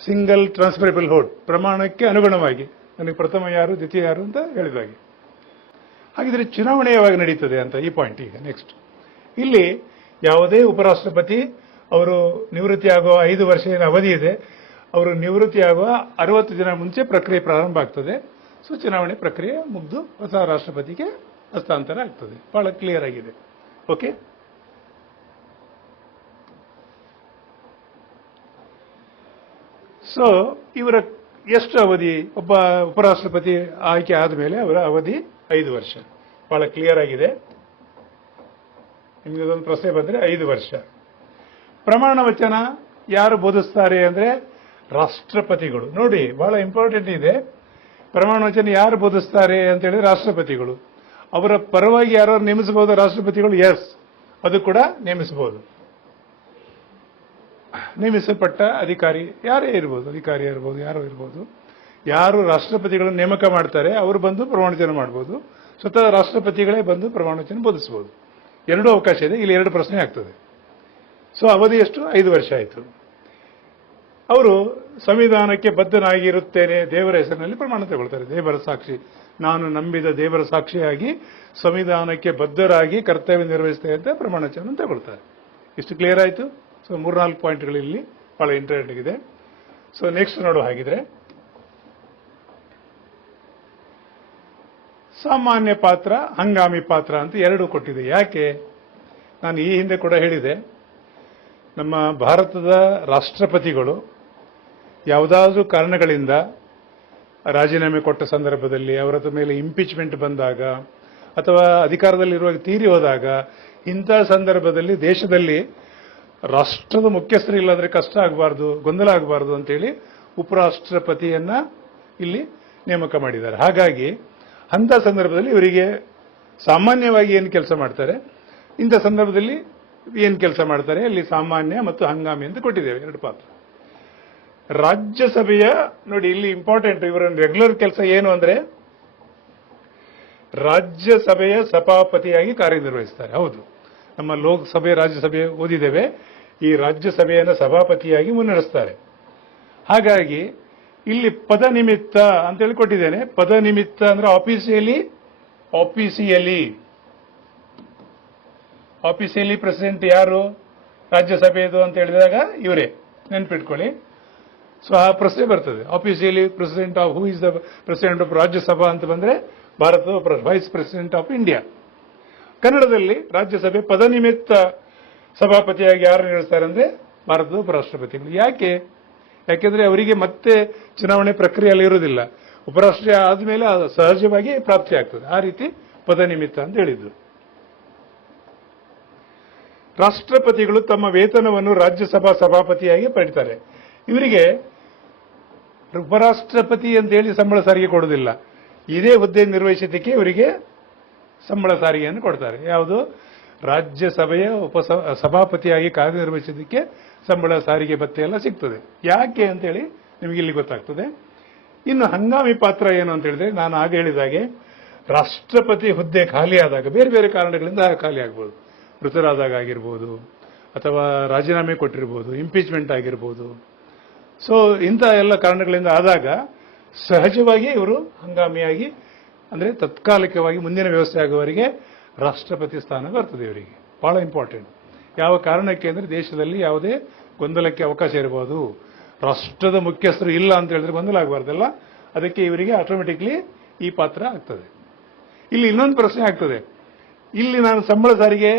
ಸಿಂಗಲ್ ಟ್ರಾನ್ಸ್ಫರಬಲ್ ವೋಟ್, ಪ್ರಮಾಣಕ್ಕೆ ಅನುಗುಣವಾಗಿ ನನಗೆ ಪ್ರಥಮ ಯಾರು ದ್ವಿತೀಯ ಯಾರು ಅಂತ ಹೇಳಿದಾಗೆ. ಹಾಗಿದ್ರೆ ಚುನಾವಣೆ ಯಾವಾಗ ನಡೀತದೆ ಅಂತ ಈ ಪಾಯಿಂಟ್. ಈಗ ನೆಕ್ಸ್ಟ್, ಇಲ್ಲಿ ಯಾವುದೇ ಉಪರಾಷ್ಟ್ರಪತಿ ಅವರು ನಿವೃತ್ತಿ ಆಗುವ 5 ವರ್ಷ ಏನು ಅವಧಿ ಇದೆ, ಅವರು ನಿವೃತ್ತಿ ಆಗುವ 60 ದಿನ ಮುಂಚೆ ಪ್ರಕ್ರಿಯೆ ಪ್ರಾರಂಭ ಆಗ್ತದೆ. ಸೊ ಚುನಾವಣೆ ಪ್ರಕ್ರಿಯೆ ಮುಗಿದು ಹೊಸ ರಾಷ್ಟ್ರಪತಿಗೆ ಹಸ್ತಾಂತರ ಆಗ್ತದೆ. ಬಹಳ ಕ್ಲಿಯರ್ ಆಗಿದೆ. ಓಕೆ. ಸೊ ಇವರ ಎಷ್ಟು ಅವಧಿ? ಒಬ್ಬ ಉಪರಾಷ್ಟ್ರಪತಿ ಆಯ್ಕೆ ಆದಮೇಲೆ ಅವರ ಅವಧಿ 5 ವರ್ಷ. ಬಹಳ ಕ್ಲಿಯರ್ ಆಗಿದೆ. ನಿಮಗೆ ಒಂದು ಪ್ರಶ್ನೆ ಬಂದ್ರೆ 5 ವರ್ಷ. ಪ್ರಮಾಣ ವಚನ ಯಾರು ಬೋಧಿಸ್ತಾರೆ ಅಂದ್ರೆ ರಾಷ್ಟ್ರಪತಿಗಳು. ನೋಡಿ ಬಹಳ ಇಂಪಾರ್ಟೆಂಟ್ ಇದೆ. ಪ್ರಮಾಣ ವಚನ ಯಾರು ಬೋಧಿಸ್ತಾರೆ ಅಂತ ಹೇಳಿದ್ರೆ ರಾಷ್ಟ್ರಪತಿಗಳು. ಅವರ ಪರವಾಗಿ ಯಾರು ನೇಮಿಸಬಹುದು ರಾಷ್ಟ್ರಪತಿಗಳು? ಎಸ್, ಅದು ಕೂಡ ನೇಮಿಸಬಹುದು. ನೇಮಿಸಲ್ಪಟ್ಟ ಅಧಿಕಾರಿ ಯಾರೇ ಇರ್ಬೋದು, ಅಧಿಕಾರಿ ಇರ್ಬೋದು, ಯಾರೋ ಇರ್ಬೋದು. ಯಾರು ರಾಷ್ಟ್ರಪತಿಗಳನ್ನು ನೇಮಕ ಮಾಡ್ತಾರೆ ಅವರು ಬಂದು ಪ್ರಮಾಣವಚನ ಮಾಡಬಹುದು. ಸ್ವತಃ ರಾಷ್ಟ್ರಪತಿಗಳೇ ಬಂದು ಪ್ರಮಾಣವಚನ ಬೋಧಿಸಬಹುದು. ಎರಡೂ ಅವಕಾಶ ಇದೆ. ಇಲ್ಲಿ 2 ಪ್ರಶ್ನೆ ಆಗ್ತದೆ. ಸೊ ಅವಧಿ ಎಷ್ಟು? 5 ವರ್ಷ ಆಯಿತು. ಅವರು ಸಂವಿಧಾನಕ್ಕೆ ಬದ್ಧನಾಗಿರುತ್ತೇನೆ ದೇವರ ಹೆಸರಿನಲ್ಲಿ ಪ್ರಮಾಣ ತಗೊಳ್ತಾರೆ. ದೇವರ ಸಾಕ್ಷಿ, ನಾನು ನಂಬಿದ ದೇವರ ಸಾಕ್ಷಿಯಾಗಿ ಸಂವಿಧಾನಕ್ಕೆ ಬದ್ಧರಾಗಿ ಕರ್ತವ್ಯ ನಿರ್ವಹಿಸ್ತೇನೆ ಅಂತ ಪ್ರಮಾಣವಚನ ತಗೊಳ್ತಾರೆ. ಇಷ್ಟು ಕ್ಲಿಯರ್ ಆಯಿತು. ಸೊ 3-4 ಪಾಯಿಂಟ್ಗಳಲ್ಲಿ ಬಹಳ ಇಂಟರೆಸ್ಟಿಂಗ್ ಇದೆ. ಸೊ ನೆಕ್ಸ್ಟ್ ನೋಡುವ ಹಾಗಿದ್ರೆ, ಸಾಮಾನ್ಯ ಪಾತ್ರ ಹಂಗಾಮಿ ಪಾತ್ರ ಅಂತ 2 ಕೊಟ್ಟಿದೆ. ಯಾಕೆ? ನಾನು ಈ ಹಿಂದೆ ಕೂಡ ಹೇಳಿದೆ, ನಮ್ಮ ಭಾರತದ ರಾಷ್ಟ್ರಪತಿಗಳು ಯಾವುದಾದ್ರೂ ಕಾರಣಗಳಿಂದ ರಾಜೀನಾಮೆ ಕೊಟ್ಟ ಸಂದರ್ಭದಲ್ಲಿ, ಅವರ ಮೇಲೆ ಇಂಪೀಚ್ಮೆಂಟ್ ಬಂದಾಗ ಅಥವಾ ಅಧಿಕಾರದಲ್ಲಿರುವಾಗ ತೀರಿ ಹೋದಾಗ, ಇಂತಹ ಸಂದರ್ಭದಲ್ಲಿ ದೇಶದಲ್ಲಿ ರಾಷ್ಟ್ರದ ಮುಖ್ಯಸ್ಥರು ಇಲ್ಲಾಂದ್ರೆ ಕಷ್ಟ ಆಗಬಾರ್ದು, ಗೊಂದಲ ಆಗಬಾರ್ದು ಅಂತೇಳಿ ಉಪರಾಷ್ಟ್ರಪತಿಯನ್ನ ಇಲ್ಲಿ ನೇಮಕ ಮಾಡಿದ್ದಾರೆ. ಹಾಗಾಗಿ ಅಂತ ಸಂದರ್ಭದಲ್ಲಿ ಇವರಿಗೆ ಸಾಮಾನ್ಯವಾಗಿ ಏನು ಕೆಲಸ ಮಾಡ್ತಾರೆ, ಇಂಥ ಸಂದರ್ಭದಲ್ಲಿ ಏನು ಕೆಲಸ ಮಾಡ್ತಾರೆ, ಅಲ್ಲಿ ಸಾಮಾನ್ಯ ಮತ್ತು ಹಂಗಾಮಿ ಅಂತ ಕೊಟ್ಟಿದ್ದೇವೆ 2 ಪಾತ್ರ. ರಾಜ್ಯಸಭೆಯ ನೋಡಿ ಇಲ್ಲಿ ಇಂಪಾರ್ಟೆಂಟ್, ಇವರ ರೆಗ್ಯುಲರ್ ಕೆಲಸ ಏನು ಅಂದ್ರೆ ರಾಜ್ಯಸಭೆಯ ಸಭಾಪತಿಯಾಗಿ ಕಾರ್ಯನಿರ್ವಹಿಸ್ತಾರೆ. ಹೌದು, ನಮ್ಮ ಲೋಕಸಭೆ ರಾಜ್ಯಸಭೆ ಓದಿದ್ದೇವೆ. ಈ ರಾಜ್ಯಸಭೆಯನ್ನು ಸಭಾಪತಿಯಾಗಿ ಮುನ್ನಡೆಸ್ತಾರೆ. ಹಾಗಾಗಿ ಇಲ್ಲಿ ಪದ ನಿಮಿತ್ತ ಅಂತೇಳಿ ಕೊಟ್ಟಿದ್ದೇನೆ. ಪದ ನಿಮಿತ್ತ ಅಂದ್ರೆ ಆಫೀಸಿಯಲಿ ಪ್ರೆಸಿಡೆಂಟ್ ಯಾರು ರಾಜ್ಯಸಭೆಯದು ಅಂತ ಹೇಳಿದಾಗ ಇವರೇ, ನೆನ್ಪಿಟ್ಕೊಳ್ಳಿ. ಸೊ ಆ ಪ್ರಶ್ನೆ ಬರ್ತದೆ. Officially president of who is the president of Rajya Sabha ಅಂತ ಬಂದ್ರೆ ಭಾರತದ ವೈಸ್ ಪ್ರೆಸಿಡೆಂಟ್ ಆಫ್ ಇಂಡಿಯಾ. ಕನ್ನಡದಲ್ಲಿ ರಾಜ್ಯಸಭೆ ಪದನಿಮಿತ್ತ ಸಭಾಪತಿಯಾಗಿ ಯಾರು ನಡೆಸ್ತಾರೆ ಅಂದ್ರೆ ಭಾರತದ ಉಪರಾಷ್ಟ್ರಪತಿಗಳು. ಯಾಕೆಂದ್ರೆ ಅವರಿಗೆ ಮತ್ತೆ ಚುನಾವಣೆ ಪ್ರಕ್ರಿಯೆಯಲ್ಲಿ ಇರುವುದಿಲ್ಲ. ಉಪರಾಷ್ಟ್ರ ಆದ್ಮೇಲೆ ಸಹಜವಾಗಿ ಪ್ರಾಪ್ತಿ ಆಗ್ತದೆ. ಆ ರೀತಿ ಪದನಿಮಿತ್ತ ಅಂತ ಹೇಳಿದ್ರು. ರಾಷ್ಟ್ರಪತಿಗಳು ತಮ್ಮ ವೇತನವನ್ನು ರಾಜ್ಯಸಭಾ ಸಭಾಪತಿಯಾಗಿ ಪಡಿತಾರೆ. ಇವರಿಗೆ ಉಪರಾಷ್ಟ್ರಪತಿ ಅಂತ ಹೇಳಿ ಸಂಬಳ ಸಾರಿಗೆ ಕೊಡುವುದಿಲ್ಲ. ಇದೇ ಹುದ್ದೆ ನಿರ್ವಹಿಸಿದ್ದಕ್ಕೆ ಇವರಿಗೆ ಸಂಬಳ ಸಾರಿಗೆಯನ್ನು ಕೊಡ್ತಾರೆ. ಯಾವುದು? ರಾಜ್ಯಸಭೆಯ ಸಭಾಪತಿಯಾಗಿ ಕಾರ್ಯನಿರ್ವಹಿಸಿದ್ದಕ್ಕೆ ಸಂಬಳ ಸಾರಿಗೆ ಭತ್ಯೆ ಎಲ್ಲ ಸಿಗ್ತದೆ. ಯಾಕೆ ಅಂತೇಳಿ ನಿಮಗೆ ಇಲ್ಲಿ ಗೊತ್ತಾಗ್ತದೆ. ಇನ್ನು ಹಂಗಾಮಿ ಪಾತ್ರ ಏನು ಅಂತ ಹೇಳಿದ್ರೆ, ನಾನು ಆಗ ಹೇಳಿದಾಗೆ ರಾಷ್ಟ್ರಪತಿ ಹುದ್ದೆ ಖಾಲಿಯಾದಾಗ ಬೇರೆ ಬೇರೆ ಕಾರಣಗಳಿಂದ ಖಾಲಿ ಆಗ್ಬೋದು. ಮೃತರಾದಾಗ ಆಗಿರ್ಬೋದು, ಅಥವಾ ರಾಜೀನಾಮೆ ಕೊಟ್ಟಿರ್ಬೋದು, ಇಂಪೀಚ್ಮೆಂಟ್ ಆಗಿರ್ಬೋದು. ಸೊ ಇಂಥ ಎಲ್ಲ ಕಾರಣಗಳಿಂದ ಆದಾಗ ಸಹಜವಾಗಿ ಇವರು ಹಂಗಾಮಿಯಾಗಿ, ಅಂದರೆ ತಾತ್ಕಾಲಿಕವಾಗಿ ಮುಂದಿನ ವ್ಯವಸ್ಥೆ ಆಗುವವರೆಗೆ ರಾಷ್ಟ್ರಪತಿ ಸ್ಥಾನ ಬರ್ತದೆ ಇವರಿಗೆ. ಬಹಳ ಇಂಪಾರ್ಟೆಂಟ್. ಯಾವ ಕಾರಣಕ್ಕೆ ಅಂದರೆ ದೇಶದಲ್ಲಿ ಯಾವುದೇ ಗೊಂದಲಕ್ಕೆ ಅವಕಾಶ ಇರಬಹುದು. ರಾಷ್ಟ್ರದ ಮುಖ್ಯಸ್ಥರು ಇಲ್ಲ ಅಂತ ಹೇಳಿದ್ರೆ ಗೊಂದಲ ಆಗಬಾರ್ದಲ್ಲ, ಅದಕ್ಕೆ ಇವರಿಗೆ ಆಟೋಮೆಟಿಕ್ಲಿ ಈ ಪಾತ್ರ ಆಗ್ತದೆ. ಇಲ್ಲಿ ಇನ್ನೊಂದು ಪ್ರಶ್ನೆ ಆಗ್ತದೆ. ಇಲ್ಲಿ ನಾನು ಸಂಬಳ ಸಾರಿಗೆ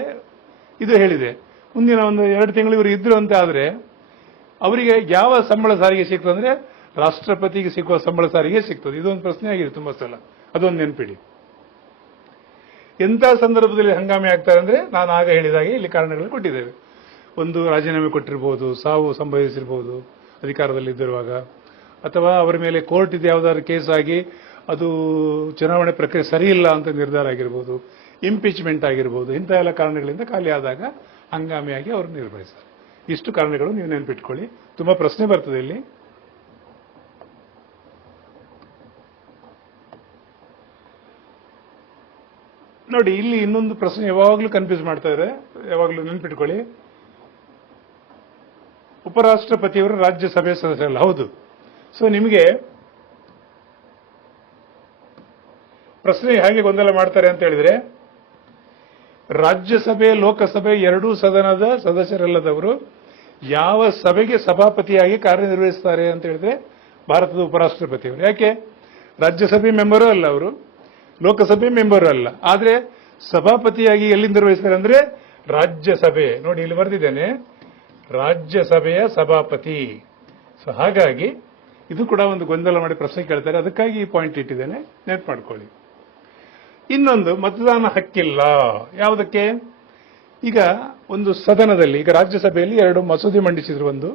ಇದು ಹೇಳಿದೆ, ಮುಂದಿನ ಒಂದು 2 ತಿಂಗಳು ಇವರು ಇದ್ರು ಅಂತ ಆದರೆ ಅವರಿಗೆ ಯಾವ ಸಂಬಳ ಸಾರಿಗೆ ಸಿಗ್ತದೆ ಅಂದ್ರೆ ರಾಷ್ಟ್ರಪತಿಗೆ ಸಿಕ್ಕುವ ಸಂಬಳ ಸಾರಿಗೆ ಸಿಗ್ತದೆ. ಇದೊಂದು ಪ್ರಶ್ನೆ ಆಗಿದೆ ತುಂಬಾ ಸಲ, ಅದೊಂದು ನೆನಪಿಡಿ. ಎಂಥ ಸಂದರ್ಭದಲ್ಲಿ ಹಂಗಾಮಿ ಆಗ್ತಾರೆ ಅಂದ್ರೆ ನಾನು ಆಗ ಹೇಳಿದಾಗೆ ಇಲ್ಲಿ ಕಾರಣಗಳು ಕೊಟ್ಟಿದ್ದೇವೆ. ಒಂದು, ರಾಜೀನಾಮೆ ಕೊಟ್ಟಿರಬಹುದು, ಸಾವು ಸಂಭವಿಸಿರಬಹುದು ಅಧಿಕಾರದಲ್ಲಿದ್ದಿರುವಾಗ, ಅಥವಾ ಅವರ ಮೇಲೆ ಕೋರ್ಟ್ ಇದು ಯಾವುದಾದ್ರು ಕೇಸ್ ಆಗಿ ಅದು ಚುನಾವಣೆ ಪ್ರಕ್ರಿಯೆ ಸರಿ ಇಲ್ಲ ಅಂತ ನಿರ್ಧಾರ ಆಗಿರ್ಬೋದು, ಇಂಪೀಚ್ಮೆಂಟ್ ಆಗಿರ್ಬೋದು. ಇಂಥ ಎಲ್ಲ ಕಾರಣಗಳಿಂದ ಖಾಲಿ ಆದಾಗ ಹಂಗಾಮಿಯಾಗಿ ಅವರು ನಿರ್ವಹಿಸ್ತಾರೆ. ಇಷ್ಟು ಕಾರಣಗಳು ನೀವು ನೆನಪಿಟ್ಕೊಳ್ಳಿ. ತುಂಬಾ ಪ್ರಶ್ನೆ ಬರ್ತದೆ ಇಲ್ಲಿ. ನೋಡಿ, ಇಲ್ಲಿ ಇನ್ನೊಂದು ಪ್ರಶ್ನೆ ಯಾವಾಗಲೂ ಕನ್ಫ್ಯೂಸ್ ಮಾಡ್ತಾ ಇದ್ದಾರೆ, ಯಾವಾಗಲೂ ನೆನಪಿಟ್ಕೊಳ್ಳಿ. ಉಪರಾಷ್ಟ್ರಪತಿಯವರು ರಾಜ್ಯಸಭೆ ಸದಸ್ಯರಲ್ಲ. ಹೌದು. ಸೊ ನಿಮಗೆ ಪ್ರಶ್ನೆ ಹೇಗೆ ಗೊಂದಲ ಮಾಡ್ತಾರೆ ಅಂತ ಹೇಳಿದ್ರೆ, ರಾಜ್ಯಸಭೆ ಲೋಕಸಭೆ ಎರಡೂ ಸದನದ ಸದಸ್ಯರಲ್ಲದವರು ಯಾವ ಸಭೆಗೆ ಸಭಾಪತಿಯಾಗಿ ಕಾರ್ಯನಿರ್ವಹಿಸ್ತಾರೆ ಅಂತ ಹೇಳಿದ್ರೆ ಭಾರತದ ಉಪರಾಷ್ಟ್ರಪತಿಯವರು. ಯಾಕೆ? ರಾಜ್ಯಸಭೆ ಮೆಂಬರು ಅಲ್ಲ ಅವರು, ಲೋಕಸಭೆ ಮೆಂಬರು ಅಲ್ಲ, ಆದ್ರೆ ಸಭಾಪತಿಯಾಗಿ ಎಲ್ಲಿಂದ ನಿರ್ವಹಿಸ್ತಾರೆ ಅಂದ್ರೆ ರಾಜ್ಯಸಭೆ. ನೋಡಿ ಇಲ್ಲಿ ಬರೆದಿದ್ದೇನೆ, ರಾಜ್ಯಸಭೆಯ ಸಭಾಪತಿ. ಸೊ ಹಾಗಾಗಿ ಇದು ಕೂಡ ಒಂದು ಗೊಂದಲ ಮಾಡಿ ಪ್ರಶ್ನೆ ಕೇಳ್ತಾರೆ, ಅದಕ್ಕಾಗಿ ಈ ಪಾಯಿಂಟ್ ಇಟ್ಟಿದ್ದೇನೆ, ನೆನಪು ಮಾಡ್ಕೊಳ್ಳಿ. ಇನ್ನೊಂದು, ಮತದಾನ ಹಕ್ಕಿಲ್ಲ. ಯಾವುದಕ್ಕೆ? ಈಗ ಒಂದು ಸದನದಲ್ಲಿ, ಈಗ ರಾಜ್ಯಸಭೆಯಲ್ಲಿ 2 ಮಸೂದೆ ಮಂಡಿಸಿದ್ರು. ಒಂದು,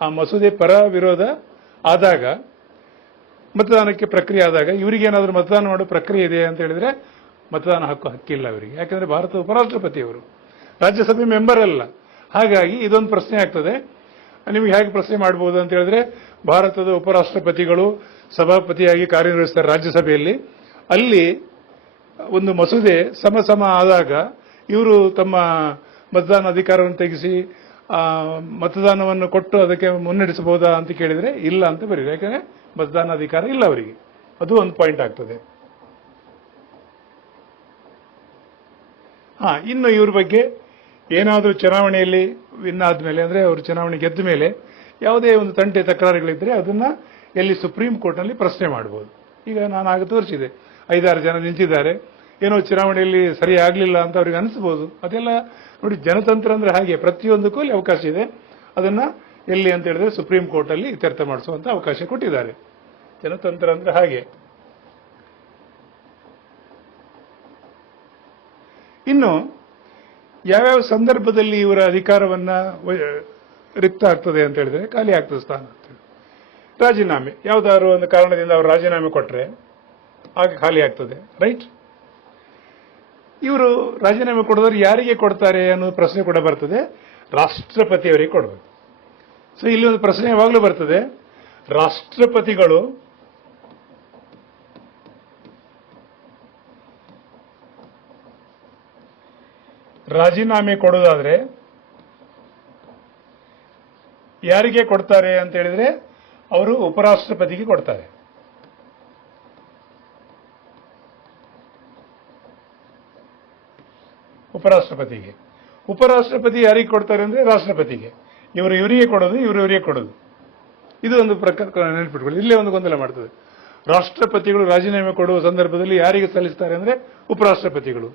ಆ ಮಸೂದೆ ಪರ ವಿರೋಧ ಆದಾಗ, ಮತದಾನಕ್ಕೆ ಪ್ರಕ್ರಿಯೆ ಆದಾಗ ಇವರಿಗೇನಾದ್ರೂ ಮತದಾನ ಮಾಡೋ ಪ್ರಕ್ರಿಯೆ ಇದೆ ಅಂತ ಹೇಳಿದ್ರೆ ಮತದಾನ ಹಕ್ಕಿಲ್ಲ ಇವರಿಗೆ. ಯಾಕಂದ್ರೆ ಭಾರತದ ಉಪರಾಷ್ಟ್ರಪತಿಯವರು ರಾಜ್ಯಸಭೆ ಮೆಂಬರ್ ಅಲ್ಲ. ಹಾಗಾಗಿ ಇದೊಂದು ಪ್ರಶ್ನೆ ಆಗ್ತದೆ. ನಿಮಗೆ ಹೇಗೆ ಪ್ರಶ್ನೆ ಮಾಡಬಹುದು ಅಂತ ಹೇಳಿದ್ರೆ, ಭಾರತದ ಉಪರಾಷ್ಟ್ರಪತಿಗಳು ಸಭಾಪತಿಯಾಗಿ ಕಾರ್ಯನಿರ್ವಹಿಸ್ತಾರೆ ರಾಜ್ಯಸಭೆಯಲ್ಲಿ. ಅಲ್ಲಿ ಒಂದು ಮಸೂದೆ ಸಮ ಆದಾಗ ಇವರು ತಮ್ಮ ಮತದಾನ ಅಧಿಕಾರವನ್ನು ತೆಗೆಸಿ ಮತದಾನವನ್ನು ಕೊಟ್ಟು ಅದಕ್ಕೆ ಮುನ್ನಡೆಸಬಹುದಾ ಅಂತ ಕೇಳಿದ್ರೆ ಇಲ್ಲ ಅಂತ ಬರೀರಿ. ಯಾಕಂದ್ರೆ ಮತದಾನ ಅಧಿಕಾರ ಇಲ್ಲ ಅವರಿಗೆ. ಅದು ಒಂದು ಪಾಯಿಂಟ್ ಆಗ್ತದೆ. ಇನ್ನು ಇವ್ರ ಬಗ್ಗೆ ಏನಾದರೂ ಚುನಾವಣೆಯಲ್ಲಿ ವಿನ್ ಆದ್ಮೇಲೆ, ಅಂದ್ರೆ ಅವರು ಚುನಾವಣೆ ಗೆದ್ದ ಮೇಲೆ ಯಾವುದೇ ಒಂದು ತಂಟೆ ತಕರಾರುಗಳಿದ್ರೆ ಅದನ್ನ ಎಲ್ಲಿ ಸುಪ್ರೀಂ ಕೋರ್ಟ್ನಲ್ಲಿ ಪ್ರಶ್ನೆ ಮಾಡಬಹುದು. ಈಗ ನಾನು ಆಗ ತೋರಿಸಿದೆ, 5-6 ಜನ ನಿಂತಿದ್ದಾರೆ, ಏನೋ ಚುನಾವಣೆಯಲ್ಲಿ ಸರಿ ಆಗಲಿಲ್ಲ ಅಂತ ಅವ್ರಿಗೆ ಅನಿಸಬಹುದು. ಅದೆಲ್ಲ ನೋಡಿ, ಜನತಂತ್ರ ಅಂದ್ರೆ ಹಾಗೆ, ಪ್ರತಿಯೊಂದಕ್ಕೂ ಅಲ್ಲಿ ಅವಕಾಶ ಇದೆ. ಅದನ್ನ ಎಲ್ಲಿ ಅಂತ ಹೇಳಿದ್ರೆ ಸುಪ್ರೀಂ ಕೋರ್ಟ್ ಅಲ್ಲಿ ಇತ್ಯರ್ಥ ಮಾಡಿಸುವಂತ ಅವಕಾಶ ಕೊಟ್ಟಿದ್ದಾರೆ. ಜನತಂತ್ರ ಅಂದ್ರೆ ಹಾಗೆ. ಇನ್ನು ಯಾವ್ಯಾವ ಸಂದರ್ಭದಲ್ಲಿ ಇವರ ಅಧಿಕಾರವನ್ನ ರಿಕ್ತ ಆಗ್ತದೆ ಅಂತ ಹೇಳಿದ್ರೆ, ಖಾಲಿ ಆಗ್ತದೆ ಸ್ಥಾನ ಅಂತ ಹೇಳಿ. ರಾಜೀನಾಮೆ, ಯಾವ್ದಾದ್ರು ಒಂದು ಕಾರಣದಿಂದ ಅವರು ರಾಜೀನಾಮೆ ಕೊಟ್ರೆ ಆಗ ಖಾಲಿ ಆಗ್ತದೆ, ರೈಟ್? ಇವರು ರಾಜೀನಾಮೆ ಕೊಡೋದ್ರೆ ಯಾರಿಗೆ ಕೊಡ್ತಾರೆ ಅನ್ನೋ ಪ್ರಶ್ನೆ ಕೂಡ ಬರ್ತದೆ. ರಾಷ್ಟ್ರಪತಿಯವರಿಗೆ ಕೊಡಬೇಕು. ಸೊ ಇಲ್ಲಿ ಒಂದು ಪ್ರಶ್ನೆ ಯಾವಾಗಲೂ ಬರ್ತದೆ, ರಾಷ್ಟ್ರಪತಿಗಳು ರಾಜೀನಾಮೆ ಕೊಡೋದಾದ್ರೆ ಯಾರಿಗೆ ಕೊಡ್ತಾರೆ ಅಂತ ಹೇಳಿದ್ರೆ ಅವರು ಉಪರಾಷ್ಟ್ರಪತಿಗೆ ಕೊಡ್ತಾರೆ. ಉಪರಾಷ್ಟ್ರಪತಿಗೆ. ಉಪರಾಷ್ಟ್ರಪತಿ ಯಾರಿಗೆ ಕೊಡ್ತಾರೆ ಅಂದ್ರೆ ರಾಷ್ಟ್ರಪತಿಗೆ. ಇವರಿಗೆ ಕೊಡೋದು, ಇವರಿಗೆ ಕೊಡೋದು. ಇದು ಒಂದು ಪ್ರಕಾರ ನೆನಪಿಟ್ಕೊಳ್ಳಿ. ಇಲ್ಲೇ ಒಂದು ಗೊಂದಲ ಮಾಡ್ತದೆ. ರಾಷ್ಟ್ರಪತಿಗಳು ರಾಜೀನಾಮೆ ಕೊಡುವ ಸಂದರ್ಭದಲ್ಲಿ ಯಾರಿಗೆ ಸಲ್ಲಿಸ್ತಾರೆ ಅಂದ್ರೆ ಉಪರಾಷ್ಟ್ರಪತಿಗಳು.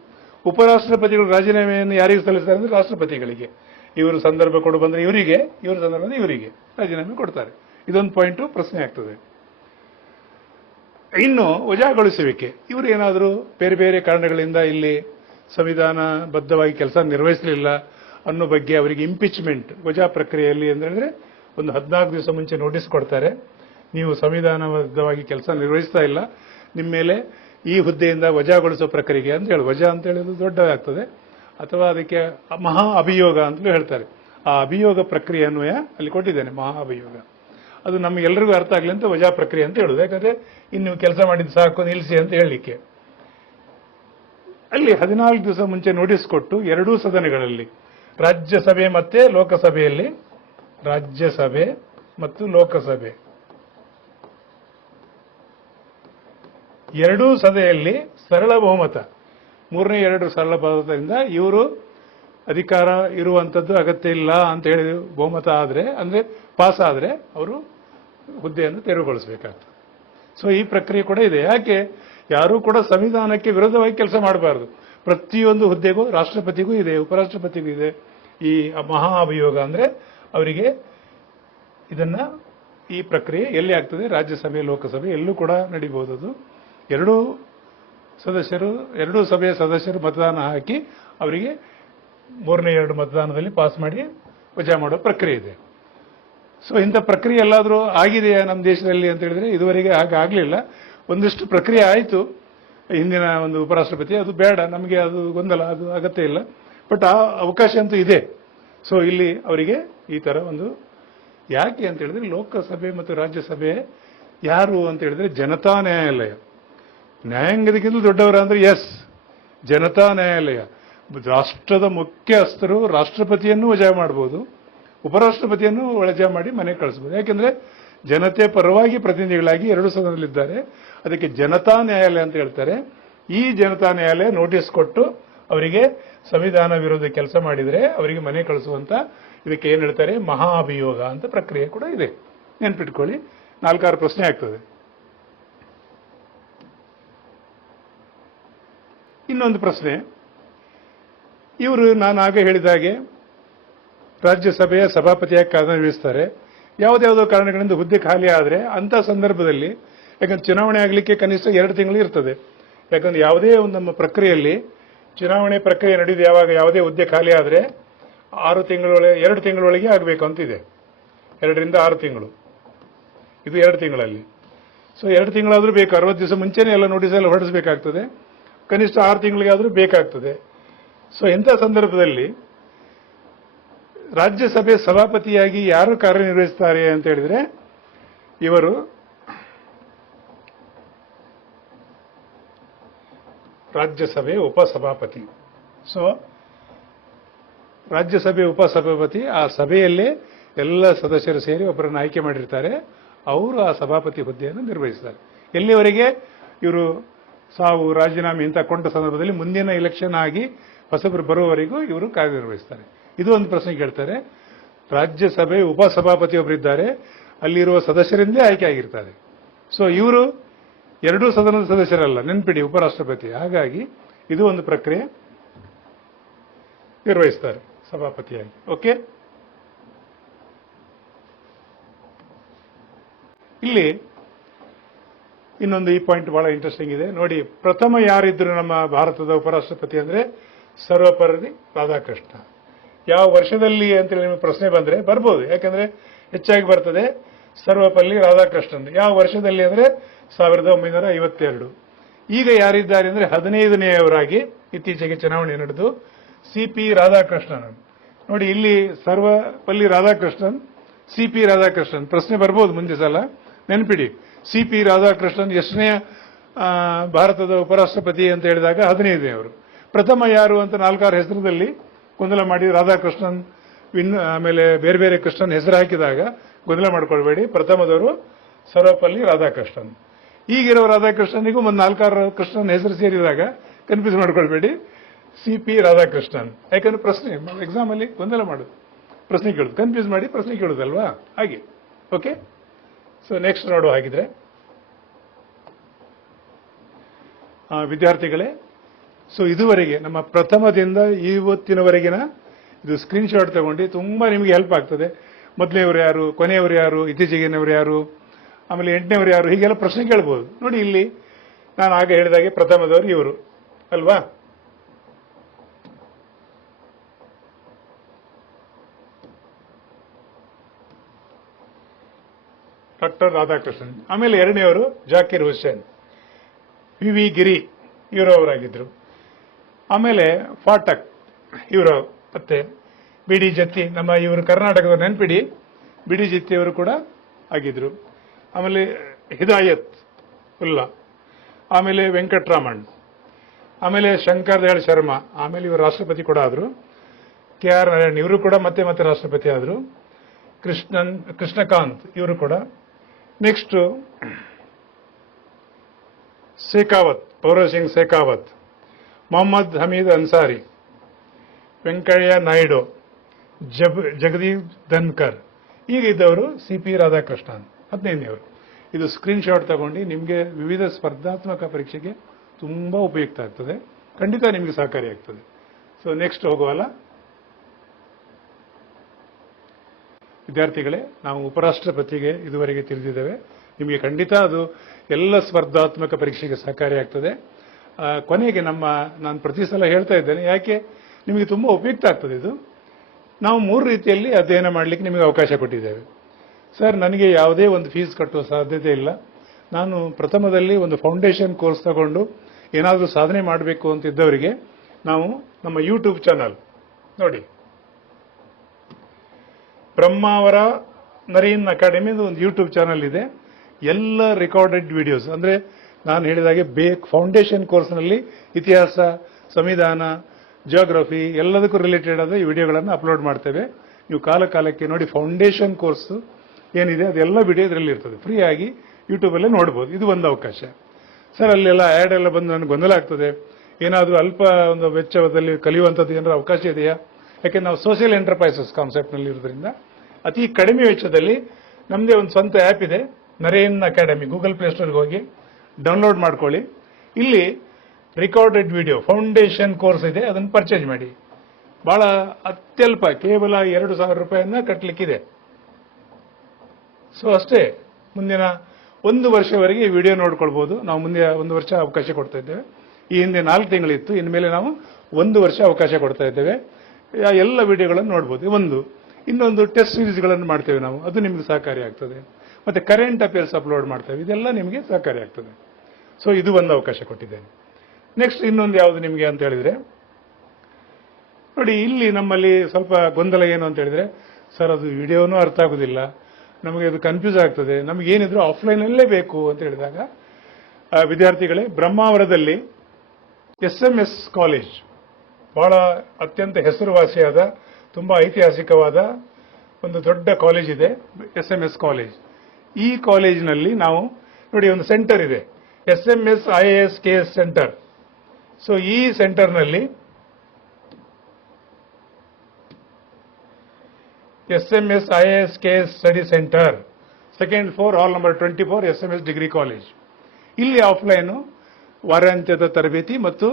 ಉಪರಾಷ್ಟ್ರಪತಿಗಳು ರಾಜೀನಾಮೆಯನ್ನು ಯಾರಿಗೆ ಸಲ್ಲಿಸ್ತಾರೆ ಅಂದ್ರೆ ರಾಷ್ಟ್ರಪತಿಗಳಿಗೆ. ಇವರು ಸಂದರ್ಭ ಕೊಡು ಬಂದ್ರೆ ಇವರಿಗೆ, ಇವರ ಸಂದರ್ಭ ಇವರಿಗೆ ರಾಜೀನಾಮೆ ಕೊಡ್ತಾರೆ. ಇದೊಂದು ಪಾಯಿಂಟ್ ಪ್ರಶ್ನೆ ಆಗ್ತದೆ. ಇನ್ನು ವಜಾಗೊಳಿಸುವಿಕೆ, ಇವರು ಏನಾದರೂ ಬೇರೆ ಬೇರೆ ಕಾರಣಗಳಿಂದ ಇಲ್ಲಿ ಸಂವಿಧಾನಬದ್ಧವಾಗಿ ಕೆಲಸ ನಿರ್ವಹಿಸಲಿಲ್ಲ ಅನ್ನೋ ಬಗ್ಗೆ ಅವರಿಗೆ ಇಂಪೀಚ್ಮೆಂಟ್, ವಜಾ ಪ್ರಕ್ರಿಯೆಯಲ್ಲಿ ಅಂತ ಹೇಳಿದ್ರೆ ಒಂದು 14 ದಿವಸ ಮುಂಚೆ ನೋಟಿಸ್ ಕೊಡ್ತಾರೆ. ನೀವು ಸಂವಿಧಾನಬದ್ಧವಾಗಿ ಕೆಲಸ ನಿರ್ವಹಿಸ್ತಾ ಇಲ್ಲ, ನಿಮ್ಮ ಮೇಲೆ ಈ ಹುದ್ದೆಯಿಂದ ವಜಾಗೊಳಿಸೋ ಪ್ರಕ್ರಿಯೆ ಅಂತ ಹೇಳಿ, ವಜಾ ಅಂತ ಹೇಳೋದು ದೊಡ್ಡದಾಗ್ತದೆ, ಅಥವಾ ಅದಕ್ಕೆ ಮಹಾ ಅಭಿಯೋಗ ಅಂತಲೂ ಹೇಳ್ತಾರೆ. ಆ ಅಭಿಯೋಗ ಪ್ರಕ್ರಿಯೆ ಅನ್ವಯ ಅಲ್ಲಿ ಕೊಟ್ಟಿದ್ದೇನೆ, ಮಹಾ ಅಭಿಯೋಗ. ಅದು ನಮಗೆಲ್ಲರಿಗೂ ಅರ್ಥ ಆಗಲಿ ಅಂತ ವಜಾ ಪ್ರಕ್ರಿಯೆ ಅಂತ ಹೇಳುದು. ಯಾಕಂದ್ರೆ ಇನ್ನು ಕೆಲಸ ಮಾಡಿದ್ದು ಸಾಕು ನಿಲ್ಲಿಸಿ ಅಂತ ಹೇಳಲಿಕ್ಕೆ. ಅಲ್ಲಿ 14 ದಿವಸ ಮುಂಚೆ ನೋಟಿಸ್ ಕೊಟ್ಟು ಎರಡೂ ಸದನಗಳಲ್ಲಿ ರಾಜ್ಯಸಭೆ ಮತ್ತೆ ಲೋಕಸಭೆಯಲ್ಲಿ, ರಾಜ್ಯಸಭೆ ಮತ್ತು ಲೋಕಸಭೆ ಎರಡೂ ಸಭೆಯಲ್ಲಿ ಸರಳ ಬಹುಮತ, 3/2 ಸರಳ ಬಹುಮತದಿಂದ ಇವರು ಅಧಿಕಾರ ಇರುವಂತದ್ದು ಅಗತ್ಯ ಇಲ್ಲ ಅಂತ ಹೇಳಿ ಬಹುಮತ ಆದ್ರೆ, ಅಂದ್ರೆ ಪಾಸ್ ಆದ್ರೆ ಅವರು ಹುದ್ದೆಯನ್ನು ತೆರವುಗೊಳಿಸಬೇಕಾಗ್ತದೆ. ಸೊ ಈ ಪ್ರಕ್ರಿಯೆ ಕೂಡ ಇದೆ. ಯಾಕೆ ಯಾರೂ ಕೂಡ ಸಂವಿಧಾನಕ್ಕೆ ವಿರೋಧವಾಗಿ ಕೆಲಸ ಮಾಡಬಾರದು. ಪ್ರತಿಯೊಂದು ಹುದ್ದೆಗೂ ರಾಷ್ಟ್ರಪತಿಗೂ ಇದೆ, ಉಪರಾಷ್ಟ್ರಪತಿಗೂ ಇದೆ ಈ ಮಹಾ ಅಭಿಯೋಗ. ಅಂದ್ರೆ ಅವರಿಗೆ ಇದನ್ನ ಈ ಪ್ರಕ್ರಿಯೆ ಎಲ್ಲಿ ಆಗ್ತದೆ, ರಾಜ್ಯಸಭೆ ಲೋಕಸಭೆ ಎಲ್ಲೂ ಕೂಡ ನಡೀಬಹುದು. ಅದು ಎರಡೂ ಸಭೆಯ ಸದಸ್ಯರು ಮತದಾನ ಹಾಕಿ ಅವರಿಗೆ 3/2 ಮತದಾನದಲ್ಲಿ ಪಾಸ್ ಮಾಡಿ ವಜಾ ಮಾಡೋ ಪ್ರಕ್ರಿಯೆ ಇದೆ. ಸೊ ಇಂಥ ಪ್ರಕ್ರಿಯೆ ಎಲ್ಲಾದರೂ ಆಗಿದೆಯಾ ನಮ್ಮ ದೇಶದಲ್ಲಿ ಅಂತ ಹೇಳಿದ್ರೆ ಇದುವರೆಗೆ ಹಾಗೆ ಆಗಲಿಲ್ಲ. ಒಂದಿಷ್ಟು ಪ್ರಕ್ರಿಯೆ ಆಯಿತು ಹಿಂದಿನ ಒಂದು ಉಪರಾಷ್ಟ್ರಪತಿ, ಅದು ಬೇಡ ನಮಗೆ, ಅದು ಗೊಂದಲ, ಅದು ಅಗತ್ಯ ಇಲ್ಲ. ಬಟ್ ಆ ಅವಕಾಶ ಅಂತೂ ಇದೆ. ಸೊ ಇಲ್ಲಿ ಅವರಿಗೆ ಈ ತರ ಒಂದು, ಯಾಕೆ ಅಂತ ಹೇಳಿದ್ರೆ ಲೋಕಸಭೆ ಮತ್ತು ರಾಜ್ಯಸಭೆ ಯಾರು ಅಂತ ಹೇಳಿದ್ರೆ ಜನತಾ ನ್ಯಾಯಾಲಯ. ನ್ಯಾಯಾಂಗದಕ್ಕಿಂತ ದೊಡ್ಡವರ ಅಂದ್ರೆ ಎಸ್, ಜನತಾ ನ್ಯಾಯಾಲಯ. ರಾಷ್ಟ್ರದ ಮುಖ್ಯಸ್ಥರು ರಾಷ್ಟ್ರಪತಿಯನ್ನು ವಜಾ ಮಾಡಬಹುದು, ಉಪರಾಷ್ಟ್ರಪತಿಯನ್ನು ವಜಾ ಮಾಡಿ ಮನೆಗೆ ಕಳಿಸಬಹುದು. ಯಾಕೆಂದ್ರೆ ಜನತೆ ಪರವಾಗಿ ಪ್ರತಿನಿಧಿಗಳಾಗಿ ಎರಡು ಸದನದಲ್ಲಿದ್ದಾರೆ. ಅದಕ್ಕೆ ಜನತಾ ನ್ಯಾಯಾಲಯ ಅಂತ ಹೇಳ್ತಾರೆ. ಈ ಜನತಾ ನ್ಯಾಯಾಲಯ ನೋಟಿಸ್ ಕೊಟ್ಟು ಅವರಿಗೆ ಸಂವಿಧಾನ ವಿರೋಧ ಕೆಲಸ ಮಾಡಿದರೆ ಅವರಿಗೆ ಮನೆ ಕಳಿಸುವಂತ, ಇದಕ್ಕೆ ಏನ್ ಹೇಳ್ತಾರೆ, ಮಹಾ ಅಭಿಯೋಗ ಅಂತ ಪ್ರಕ್ರಿಯೆ ಕೂಡ ಇದೆ. ನೆನ್ಪಿಟ್ಕೊಳ್ಳಿ, 4-6 ಪ್ರಶ್ನೆ ಆಗ್ತದೆ. ಇನ್ನೊಂದು ಪ್ರಶ್ನೆ, ಇವರು ನಾನು ಆಗ ಹೇಳಿದ ಹಾಗೆ ರಾಜ್ಯಸಭೆಯ ಸಭಾಪತಿಯಾಗಿ ಕಾರ್ಯನಿರ್ವಹಿಸ್ತಾರೆ. ಯಾವುದ್ಯಾವುದೋ ಕಾರಣಗಳಿಂದ ಹುದ್ದೆ ಖಾಲಿ ಆದರೆ ಅಂತ ಸಂದರ್ಭದಲ್ಲಿ, ಯಾಕಂದ್ರೆ ಚುನಾವಣೆ ಆಗಲಿಕ್ಕೆ ಕನಿಷ್ಠ 2 ತಿಂಗಳು ಇರ್ತದೆ. ಯಾಕಂದ್ರೆ ಯಾವುದೇ ಒಂದು ನಮ್ಮ ಪ್ರಕ್ರಿಯೆಯಲ್ಲಿ ಚುನಾವಣೆ ಪ್ರಕ್ರಿಯೆ ನಡೆದು ಯಾವಾಗ ಯಾವುದೇ ಹುದ್ದೆ ಖಾಲಿ ಆದರೆ 2 ತಿಂಗಳೊಳಗೆ ಆಗಬೇಕು ಅಂತಿದೆ. 2 ರಿಂದ 6 ತಿಂಗಳು, ಇದು 2 ತಿಂಗಳಲ್ಲಿ. ಸೊ 2 ತಿಂಗಳಾದ್ರೂ ಬೇಕು. 60 ದಿವಸ ಮುಂಚೆನೇ ಎಲ್ಲ ನೋಟಿಸ್ ಎಲ್ಲ ಹೊರಡಿಸಬೇಕಾಗ್ತದೆ. ಕನಿಷ್ಠ 6 ತಿಂಗಳಿಗಾದ್ರೂ ಬೇಕಾಗ್ತದೆ. ಸೊ ಇಂಥ ಸಂದರ್ಭದಲ್ಲಿ ರಾಜ್ಯಸಭೆ ಸಭಾಪತಿಯಾಗಿ ಯಾರು ಕಾರ್ಯನಿರ್ವಹಿಸುತ್ತಾರೆ ಅಂತ ಹೇಳಿದ್ರೆ ಇವರು ರಾಜ್ಯಸಭೆ ಉಪಸಭಾಪತಿ. ಸೊ ರಾಜ್ಯಸಭೆ ಉಪಸಭಾಪತಿ ಆ ಸಭೆಯಲ್ಲೇ ಎಲ್ಲ ಸದಸ್ಯರು ಸೇರಿ ಒಬ್ಬರನ್ನು ಆಯ್ಕೆ ಮಾಡಿರ್ತಾರೆ. ಅವರು ಆ ಸಭಾಪತಿ ಹುದ್ದೆಯನ್ನು ನಿರ್ವಹಿಸ್ತಾರೆ. ಎಲ್ಲಿವರೆಗೆ ಇವರು ಸಾವು, ರಾಜೀನಾಮೆ ಇಂಥ ಕೊಂಡ ಸಂದರ್ಭದಲ್ಲಿ ಮುಂದಿನ ಎಲೆಕ್ಷನ್ ಆಗಿ ಹೊಸಬರು ಬರುವವರೆಗೂ ಇವರು ಕಾರ್ಯನಿರ್ವಹಿಸ್ತಾರೆ. ಇದು ಒಂದು ಪ್ರಶ್ನೆ ಕೇಳ್ತಾರೆ. ರಾಜ್ಯಸಭೆ ಉಪಸಭಾಪತಿ ಒಬ್ಬರಿದ್ದಾರೆ, ಅಲ್ಲಿರುವ ಸದಸ್ಯರಿಂದಲೇ ಆಯ್ಕೆ ಆಗಿರ್ತಾರೆ. ಸೊ ಇವರು ಎರಡೂ ಸದನದ ಸದಸ್ಯರಲ್ಲ, ನೆನ್ಪಿಡಿ, ಉಪರಾಷ್ಟ್ರಪತಿ. ಹಾಗಾಗಿ ಇದು ಒಂದು ಪ್ರಕ್ರಿಯೆ ನಿರ್ವಹಿಸ್ತಾರೆ ಸಭಾಪತಿಯಾಗಿ. ಓಕೆ, ಇಲ್ಲಿ ಇನ್ನೊಂದು ಈ ಪಾಯಿಂಟ್ ಬಹಳ ಇಂಟ್ರೆಸ್ಟಿಂಗ್ ಇದೆ ನೋಡಿ. ಪ್ರಥಮ ಯಾರಿದ್ರು ನಮ್ಮ ಭಾರತದ ಉಪರಾಷ್ಟ್ರಪತಿ ಅಂದ್ರೆ ಸರ್ವಪಲ್ಲಿ ರಾಧಾಕೃಷ್ಣ. ಯಾವ ವರ್ಷದಲ್ಲಿ ಅಂತೇಳಿ ನಿಮಗೆ ಪ್ರಶ್ನೆ ಬಂದ್ರೆ ಬರ್ಬೋದು, ಯಾಕಂದ್ರೆ ಹೆಚ್ಚಾಗಿ ಬರ್ತದೆ ಸರ್ವಪಲ್ಲಿ ರಾಧಾಕೃಷ್ಣನ್. ಯಾವ ವರ್ಷದಲ್ಲಿ ಅಂದ್ರೆ 1952. ಈಗ ಯಾರಿದ್ದಾರೆ ಅಂದ್ರೆ 15ನೇಯವರಾಗಿ ಇತ್ತೀಚೆಗೆ ಚುನಾವಣೆ ನಡೆದು CP ರಾಧಾಕೃಷ್ಣನ್. ನೋಡಿ ಇಲ್ಲಿ ಸರ್ವಪಲ್ಲಿ ರಾಧಾಕೃಷ್ಣನ್, CP ರಾಧಾಕೃಷ್ಣನ್. ಪ್ರಶ್ನೆ ಬರ್ಬೋದು ಮುಂದೆ ಸಲ, ನೆನ್ಪಿಡಿ. CP ರಾಧಾಕೃಷ್ಣನ್ ಎಷ್ಟನೇ ಭಾರತದ ಉಪರಾಷ್ಟ್ರಪತಿ ಅಂತ ಹೇಳಿದಾಗ 15ನೇವರು. ಪ್ರಥಮ ಯಾರು ಅಂತ 4-6 ಹೆಸರದಲ್ಲಿ ಗೊಂದಲ ಮಾಡಿ ರಾಧಾಕೃಷ್ಣನ್ ಆಮೇಲೆ ಬೇರೆ ಬೇರೆ ಕೃಷ್ಣನ್ ಹೆಸರು ಹಾಕಿದಾಗ ಗೊಂದಲ ಮಾಡ್ಕೊಳ್ಬೇಡಿ. ಪ್ರಥಮದವರು ಸರ್ವಪಲ್ಲಿ ರಾಧಾಕೃಷ್ಣನ್. ಈಗಿರೋ ರಾಧಾಕೃಷ್ಣನಿಗೂ ಒಂದು 4-6 ಕೃಷ್ಣನ್ ಹೆಸರು ಸೇರಿದಾಗ ಕನ್ಫ್ಯೂಸ್ ಮಾಡ್ಕೊಳ್ಬೇಡಿ, CP ರಾಧಾಕೃಷ್ಣನ್. ಯಾಕಂದ್ರೆ ಪ್ರಶ್ನೆ ಎಕ್ಸಾಮ್ ಅಲ್ಲಿ ಗೊಂದಲ ಮಾಡೋದು, ಪ್ರಶ್ನೆ ಕೇಳುದು, ಕನ್ಫ್ಯೂಸ್ ಮಾಡಿ ಪ್ರಶ್ನೆ ಕೇಳುದಲ್ವಾ, ಹಾಗೆ. ಓಕೆ, ಸೊ ನೆಕ್ಸ್ಟ್ ನೋಡುವ ಹಾಗಿದ್ರೆ ವಿದ್ಯಾರ್ಥಿಗಳೇ. ಸೊ ಇದುವರೆಗೆ ನಮ್ಮ ಪ್ರಥಮದಿಂದ ಇವತ್ತಿನವರೆಗಿನ ಇದು ಸ್ಕ್ರೀನ್ ಶಾಟ್ ತಗೊಂಡು ತುಂಬಾ ನಿಮಗೆ ಹೆಲ್ಪ್ ಆಗ್ತದೆ. ಮೊದಲನೇವರು ಯಾರು, ಕೊನೆಯವರು ಯಾರು, ಇತ್ತೀಚೆಗಿನವರು ಯಾರು, ಆಮೇಲೆ 8ನೇವರು ಯಾರು, ಹೀಗೆಲ್ಲ ಪ್ರಶ್ನೆ ಕೇಳಬಹುದು. ನೋಡಿ ಇಲ್ಲಿ ನಾನು ಆಗ ಹೇಳಿದಾಗೆ ಪ್ರಥಮದವರು ಇವರು ಅಲ್ವಾ, ಡಾಕ್ಟರ್ ರಾಧಾಕೃಷ್ಣನ್. ಆಮೇಲೆ 2ನೇವರು ಜಾಕಿರ್ ಹುಸೇನ್, PV ಗಿರಿ ಇವರವರಾಗಿದ್ರು. ಆಮೇಲೆ ಫಾಟಕ್ ಇವರು, ಮತ್ತೆ BD ಜತ್ತಿ, ನಮ್ಮ ಇವರು ಕರ್ನಾಟಕದ ನೆನ್ಪಿಡಿ, BD ಜತ್ತಿ ಅವರು ಕೂಡ ಆಗಿದ್ರು. ಆಮೇಲೆ ಹಿದಾಯತ್ ಉಲ್ಲಾ, ಆಮೇಲೆ ವೆಂಕಟರಾಮಣ್, ಆಮೇಲೆ ಶಂಕರ್ ದಯಾಳ್ ಶರ್ಮಾ, ಆಮೇಲೆ ಇವರು ರಾಷ್ಟ್ರಪತಿ ಕೂಡ ಆದರು. KR ನಾರಾಯಣ್ ಇವರು ಕೂಡ ಮತ್ತೆ ಮತ್ತೆ ರಾಷ್ಟ್ರಪತಿ ಆದರು. ಕೃಷ್ಣಕಾಂತ್ ಇವರು ಕೂಡ. ನೆಕ್ಸ್ಟ್ ಶೇಖಾವತ್, ಭೈರವ್ ಸಿಂಗ್ ಶೇಖಾವತ್, ಮೊಹಮ್ಮದ್ ಹಮೀದ್ ಅನ್ಸಾರಿ, ವೆಂಕಯ್ಯ ನಾಯ್ಡು, ಜಗದೀಪ್ ಧನ್ಕರ್, ಈಗ ಇದ್ದವರು CP ರಾಧಾಕೃಷ್ಣನ್ 15ನೇವರು. ಇದು ಸ್ಕ್ರೀನ್ ಶಾಟ್ ತಗೊಂಡು ನಿಮಗೆ ವಿವಿಧ ಸ್ಪರ್ಧಾತ್ಮಕ ಪರೀಕ್ಷೆಗೆ ತುಂಬಾ ಉಪಯುಕ್ತ ಆಗ್ತದೆ, ಖಂಡಿತ ನಿಮಗೆ ಸಹಕಾರಿಯಾಗ್ತದೆ. ಸೊ ನೆಕ್ಸ್ಟ್ ಹೋಗುವಲ್ಲ ವಿದ್ಯಾರ್ಥಿಗಳೇ, ನಾವು ಉಪರಾಷ್ಟ್ರಪತಿಗೆ ಇದುವರೆಗೆ ತಿಳಿದಿದ್ದೇವೆ. ನಿಮಗೆ ಖಂಡಿತ ಅದು ಎಲ್ಲ ಸ್ಪರ್ಧಾತ್ಮಕ ಪರೀಕ್ಷೆಗೆ ಸಹಕಾರಿಯಾಗ್ತದೆ. ಕೊನೆಗೆ ನಾನು ಪ್ರತಿ ಸಲ ಹೇಳ್ತಾ ಇದ್ದೇನೆ, ಯಾಕೆ ನಿಮಗೆ ತುಂಬಾ ಉಪಯುಕ್ತ ಆಗ್ತದೆ ಇದು. ನಾವು 3 ರೀತಿಯಲ್ಲಿ ಅಧ್ಯಯನ ಮಾಡಲಿಕ್ಕೆ ನಿಮಗೆ ಅವಕಾಶ ಕೊಟ್ಟಿದ್ದೇವೆ. ಸರ್, ನನಗೆ ಯಾವುದೇ ಒಂದು ಫೀಸ್ ಕಟ್ಟುವ ಸಾಧ್ಯತೆ ಇಲ್ಲ, ನಾನು ಪ್ರಥಮದಲ್ಲಿ ಒಂದು ಫೌಂಡೇಶನ್ ಕೋರ್ಸ್ ತಗೊಂಡು ಏನಾದರೂ ಸಾಧನೆ ಮಾಡಬೇಕು ಅಂತ ಇದ್ದವರಿಗೆ ನಾವು ನಮ್ಮ ಯೂಟ್ಯೂಬ್ ಚಾನಲ್ ನೋಡಿ, ಬ್ರಹ್ಮಾವರ ನರೀನ್ ಅಕಾಡೆಮಿ ಒಂದು ಯೂಟ್ಯೂಬ್ ಚಾನಲ್ ಇದೆ. ಎಲ್ಲ ರೆಕಾರ್ಡೆಡ್ ವಿಡಿಯೋಸ್, ಅಂದ್ರೆ ನಾನು ಹೇಳಿದಾಗೆ ಫೌಂಡೇಶನ್ ಕೋರ್ಸ್ನಲ್ಲಿ ಇತಿಹಾಸ, ಸಂವಿಧಾನ, ಜಿಯೋಗ್ರಫಿ ಎಲ್ಲದಕ್ಕೂ ರಿಲೇಟೆಡ್ ಆದ ಈ ವಿಡಿಯೋಗಳನ್ನು ಅಪ್ಲೋಡ್ ಮಾಡ್ತೇವೆ. ನೀವು ಕಾಲಕ್ಕೆ ನೋಡಿ. ಫೌಂಡೇಶನ್ ಕೋರ್ಸ್ ಏನಿದೆ ಅದೆಲ್ಲ ವಿಡಿಯೋ ಇದರಲ್ಲಿ ಇರ್ತದೆ, ಫ್ರೀ ಆಗಿ ಯೂಟ್ಯೂಬಲ್ಲೇ ನೋಡ್ಬೋದು. ಇದು ಒಂದು ಅವಕಾಶ. ಸರ್, ಅಲ್ಲೆಲ್ಲ ಆ್ಯಡ್ ಎಲ್ಲ ಬಂದು ನನಗೆ ಗೊಂದಲ ಆಗ್ತದೆ, ಏನಾದರೂ ಅಲ್ಪ ಒಂದು ವೆಚ್ಚದಲ್ಲಿ ಕಲಿಯುವಂಥದ್ದು ಏನಾದರೂ ಅವಕಾಶ ಇದೆಯಾ? ಯಾಕೆ ನಾವು ಸೋಷಿಯಲ್ ಎಂಟರ್ಪ್ರೈಸಸ್ ಕಾನ್ಸೆಪ್ಟ್ನಲ್ಲಿ ಇರೋದ್ರಿಂದ ಅತಿ ಕಡಿಮೆ ವೆಚ್ಚದಲ್ಲಿ ನಮ್ಮದೇ ಒಂದು ಸ್ವಂತ ಆ್ಯಪ್ ಇದೆ, ನರೇನ್ ಅಕಾಡೆಮಿ. ಗೂಗಲ್ ಪ್ಲೇಸ್ಟೋರ್ಗೆ ಹೋಗಿ ಡೌನ್ಲೋಡ್ ಮಾಡ್ಕೊಳ್ಳಿ. ಇಲ್ಲಿ ರೆಕಾರ್ಡೆಡ್ ವಿಡಿಯೋ ಫೌಂಡೇಶನ್ ಕೋರ್ಸ್ ಇದೆ, ಅದನ್ನು ಪರ್ಚೇಸ್ ಮಾಡಿ. ಬಹಳ ಅತ್ಯಲ್ಪ, ಕೇವಲ 2,000 ರೂಪಾಯಿಯನ್ನ ಕಟ್ಟಲಿಕ್ಕಿದೆ. ಸೊ ಅಷ್ಟೇ. ಮುಂದಿನ 1 ವರ್ಷವರೆಗೆ ಈ ವಿಡಿಯೋ ನೋಡ್ಕೊಳ್ಬಹುದು. ನಾವು ಮುಂದೆ 1 ವರ್ಷ ಅವಕಾಶ ಕೊಡ್ತಾ ಇದ್ದೇವೆ. ಈ ಹಿಂದೆ 4 ತಿಂಗಳಿತ್ತು, ಇನ್ಮೇಲೆ ನಾವು 1 ವರ್ಷ ಅವಕಾಶ ಕೊಡ್ತಾ ಇದ್ದೇವೆ. ಎಲ್ಲ ವಿಡಿಯೋಗಳನ್ನು ನೋಡ್ಬೋದು. ಇನ್ನೊಂದು ಟೆಸ್ಟ್ ಸೀರೀಸ್ಗಳನ್ನು ಮಾಡ್ತೇವೆ ನಾವು, ಅದು ನಿಮಗೆ ಸಹಕಾರಿ ಆಗ್ತದೆ. ಮತ್ತೆ ಕರೆಂಟ್ ಅಫೇರ್ಸ್ ಅಪ್ಲೋಡ್ ಮಾಡ್ತೇವೆ, ಇದೆಲ್ಲ ನಿಮಗೆ ಸಹಕಾರಿ ಆಗ್ತದೆ. ಸೊ ಇದು ಒಂದು ಅವಕಾಶ ಕೊಟ್ಟಿದ್ದೇನೆ. ನೆಕ್ಸ್ಟ್ ಇನ್ನೊಂದು ಯಾವುದು ನಿಮಗೆ ಅಂತ ಹೇಳಿದ್ರೆ ನೋಡಿ, ಇಲ್ಲಿ ನಮ್ಮಲ್ಲಿ ಸ್ವಲ್ಪ ಗೊಂದಲ ಏನು ಅಂತ ಹೇಳಿದ್ರೆ, ಸರ್ ಅದು ವಿಡಿಯೋನೂ ಅರ್ಥ ಆಗುದಿಲ್ಲ, ನಮಗೆ ಅದು ಕನ್ಫ್ಯೂಸ್ ಆಗ್ತದೆ, ನಮಗೆ ಏನಿದ್ರು ಆಫ್ಲೈನಲ್ಲೇ ಬೇಕು ಅಂತ ಹೇಳಿದಾಗ, ವಿದ್ಯಾರ್ಥಿಗಳೇ, ಬ್ರಹ್ಮಾವರದಲ್ಲಿ SMS ಕಾಲೇಜ್ ಬಹಳ ಅತ್ಯಂತ ಹೆಸರುವಾಸಿಯಾದ, ತುಂಬಾ ಐತಿಹಾಸಿಕವಾದ ಒಂದು ದೊಡ್ಡ ಕಾಲೇಜ್ ಇದೆ, SMS ಕಾಲೇಜ್. ಈ ಕಾಲೇಜಿನಲ್ಲಿ ನಾವು ನೋಡಿ ಒಂದು ಸೆಂಟರ್ ಇದೆ, SMS IAS KS centre. So ಈ ಸೆಂಟರ್ನಲ್ಲಿ SMS IAS KS study centre, second floor, hall number 24, SMS degree college. ಇಲ್ಲಿ ಆಫ್ಲೈನು ವಾರಾಂತ್ಯದ ತರಬೇತಿ ಮತ್ತು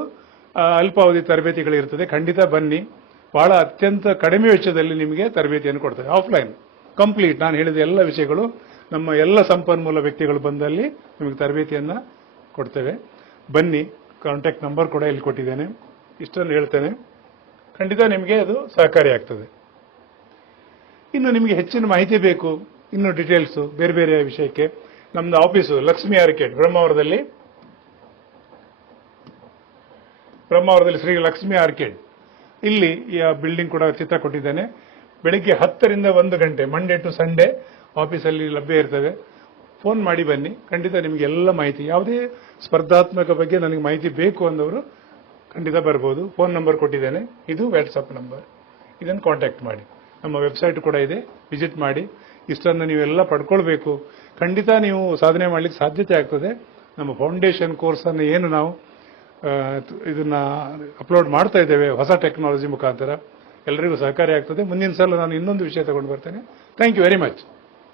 ಅಲ್ಪಾವಧಿ ತರಬೇತಿಗಳಿರ್ತದೆ. ಖಂಡಿತ ಬನ್ನಿ, ಬಹಳ ಅತ್ಯಂತ ಕಡಿಮೆ ವೆಚ್ಚದಲ್ಲಿ ನಿಮಗೆ ತರಬೇತಿಯನ್ನು ಕೊಡ್ತೇವೆ. ಆಫ್ಲೈನ್ ಕಂಪ್ಲೀಟ್, ನಾನು ಹೇಳಿದ ಎಲ್ಲ ವಿಷಯಗಳು ನಮ್ಮ ಎಲ್ಲ ಸಂಪನ್ಮೂಲ ವ್ಯಕ್ತಿಗಳು ಬಂದಲ್ಲಿ ನಿಮಗೆ ತರಬೇತಿಯನ್ನು ಕೊಡ್ತೇವೆ. ಬನ್ನಿ, ಕಾಂಟ್ಯಾಕ್ಟ್ ನಂಬರ್ ಕೂಡ ಇಲ್ಲಿ ಕೊಟ್ಟಿದ್ದೇನೆ. ಇಷ್ಟನ್ನು ಹೇಳ್ತೇನೆ, ಖಂಡಿತ ನಿಮಗೆ ಅದು ಸಹಕಾರಿಯಾಗ್ತದೆ. ಇನ್ನು ನಿಮಗೆ ಹೆಚ್ಚಿನ ಮಾಹಿತಿ ಬೇಕು, ಇನ್ನು ಡೀಟೇಲ್ಸು ಬೇರೆ ಬೇರೆ ವಿಷಯಕ್ಕೆ, ನಮ್ದು ಆಫೀಸು ಲಕ್ಷ್ಮಿ ಆರ್ಕೇಡ್ ಬ್ರಹ್ಮಾವರದಲ್ಲಿ ಶ್ರೀ ಲಕ್ಷ್ಮಿ ಆರ್ಕೇಡ್. ಇಲ್ಲಿ ಈ ಬಿಲ್ಡಿಂಗ್ ಕೂಡ ಚಿತ್ರ ಕೊಟ್ಟಿದ್ದೇನೆ. ಬೆಳಿಗ್ಗೆ 10 ರಿಂದ 1 ಗಂಟೆ ಮಂಡೇ ಟು ಸಂಡೇ ಆಫೀಸಲ್ಲಿ ಲಭ್ಯ ಇರ್ತವೆ. ಫೋನ್ ಮಾಡಿ ಬನ್ನಿ, ಖಂಡಿತ ನಿಮಗೆ ಎಲ್ಲ ಮಾಹಿತಿ, ಯಾವುದೇ ಸ್ಪರ್ಧಾತ್ಮಕ ಬಗ್ಗೆ ನನಗೆ ಮಾಹಿತಿ ಬೇಕು ಅಂದವರು ಖಂಡಿತ ಬರ್ಬೋದು. ಫೋನ್ ನಂಬರ್ ಕೊಟ್ಟಿದ್ದೇನೆ, ಇದು ವಾಟ್ಸಪ್ ನಂಬರ್, ಇದನ್ನು ಕಾಂಟ್ಯಾಕ್ಟ್ ಮಾಡಿ. ನಮ್ಮ ವೆಬ್ಸೈಟ್ ಕೂಡ ಇದೆ, ವಿಸಿಟ್ ಮಾಡಿ. ಇಷ್ಟನ್ನು ನೀವೆಲ್ಲ ಪಡ್ಕೊಳ್ಬೇಕು, ಖಂಡಿತ ನೀವು ಸಾಧನೆ ಮಾಡಲಿಕ್ಕೆ ಸಾಧ್ಯತೆ ಆಗ್ತದೆ. ನಮ್ಮ ಫೌಂಡೇಶನ್ ಕೋರ್ಸನ್ನು ಏನು ನಾವು ಇದನ್ನ ಅಪ್ಲೋಡ್ ಮಾಡ್ತಾ ಇದ್ದೇವೆ ಹೊಸ ಟೆಕ್ನಾಲಜಿ ಮುಖಾಂತರ, ಎಲ್ಲರಿಗೂ ಸಹಕಾರಿ ಆಗ್ತದೆ. ಮುಂದಿನ ಸಲ ನಾನು ಇನ್ನೊಂದು ವಿಷಯ ತಗೊಂಡು ಬರ್ತೇನೆ. Thank you very much.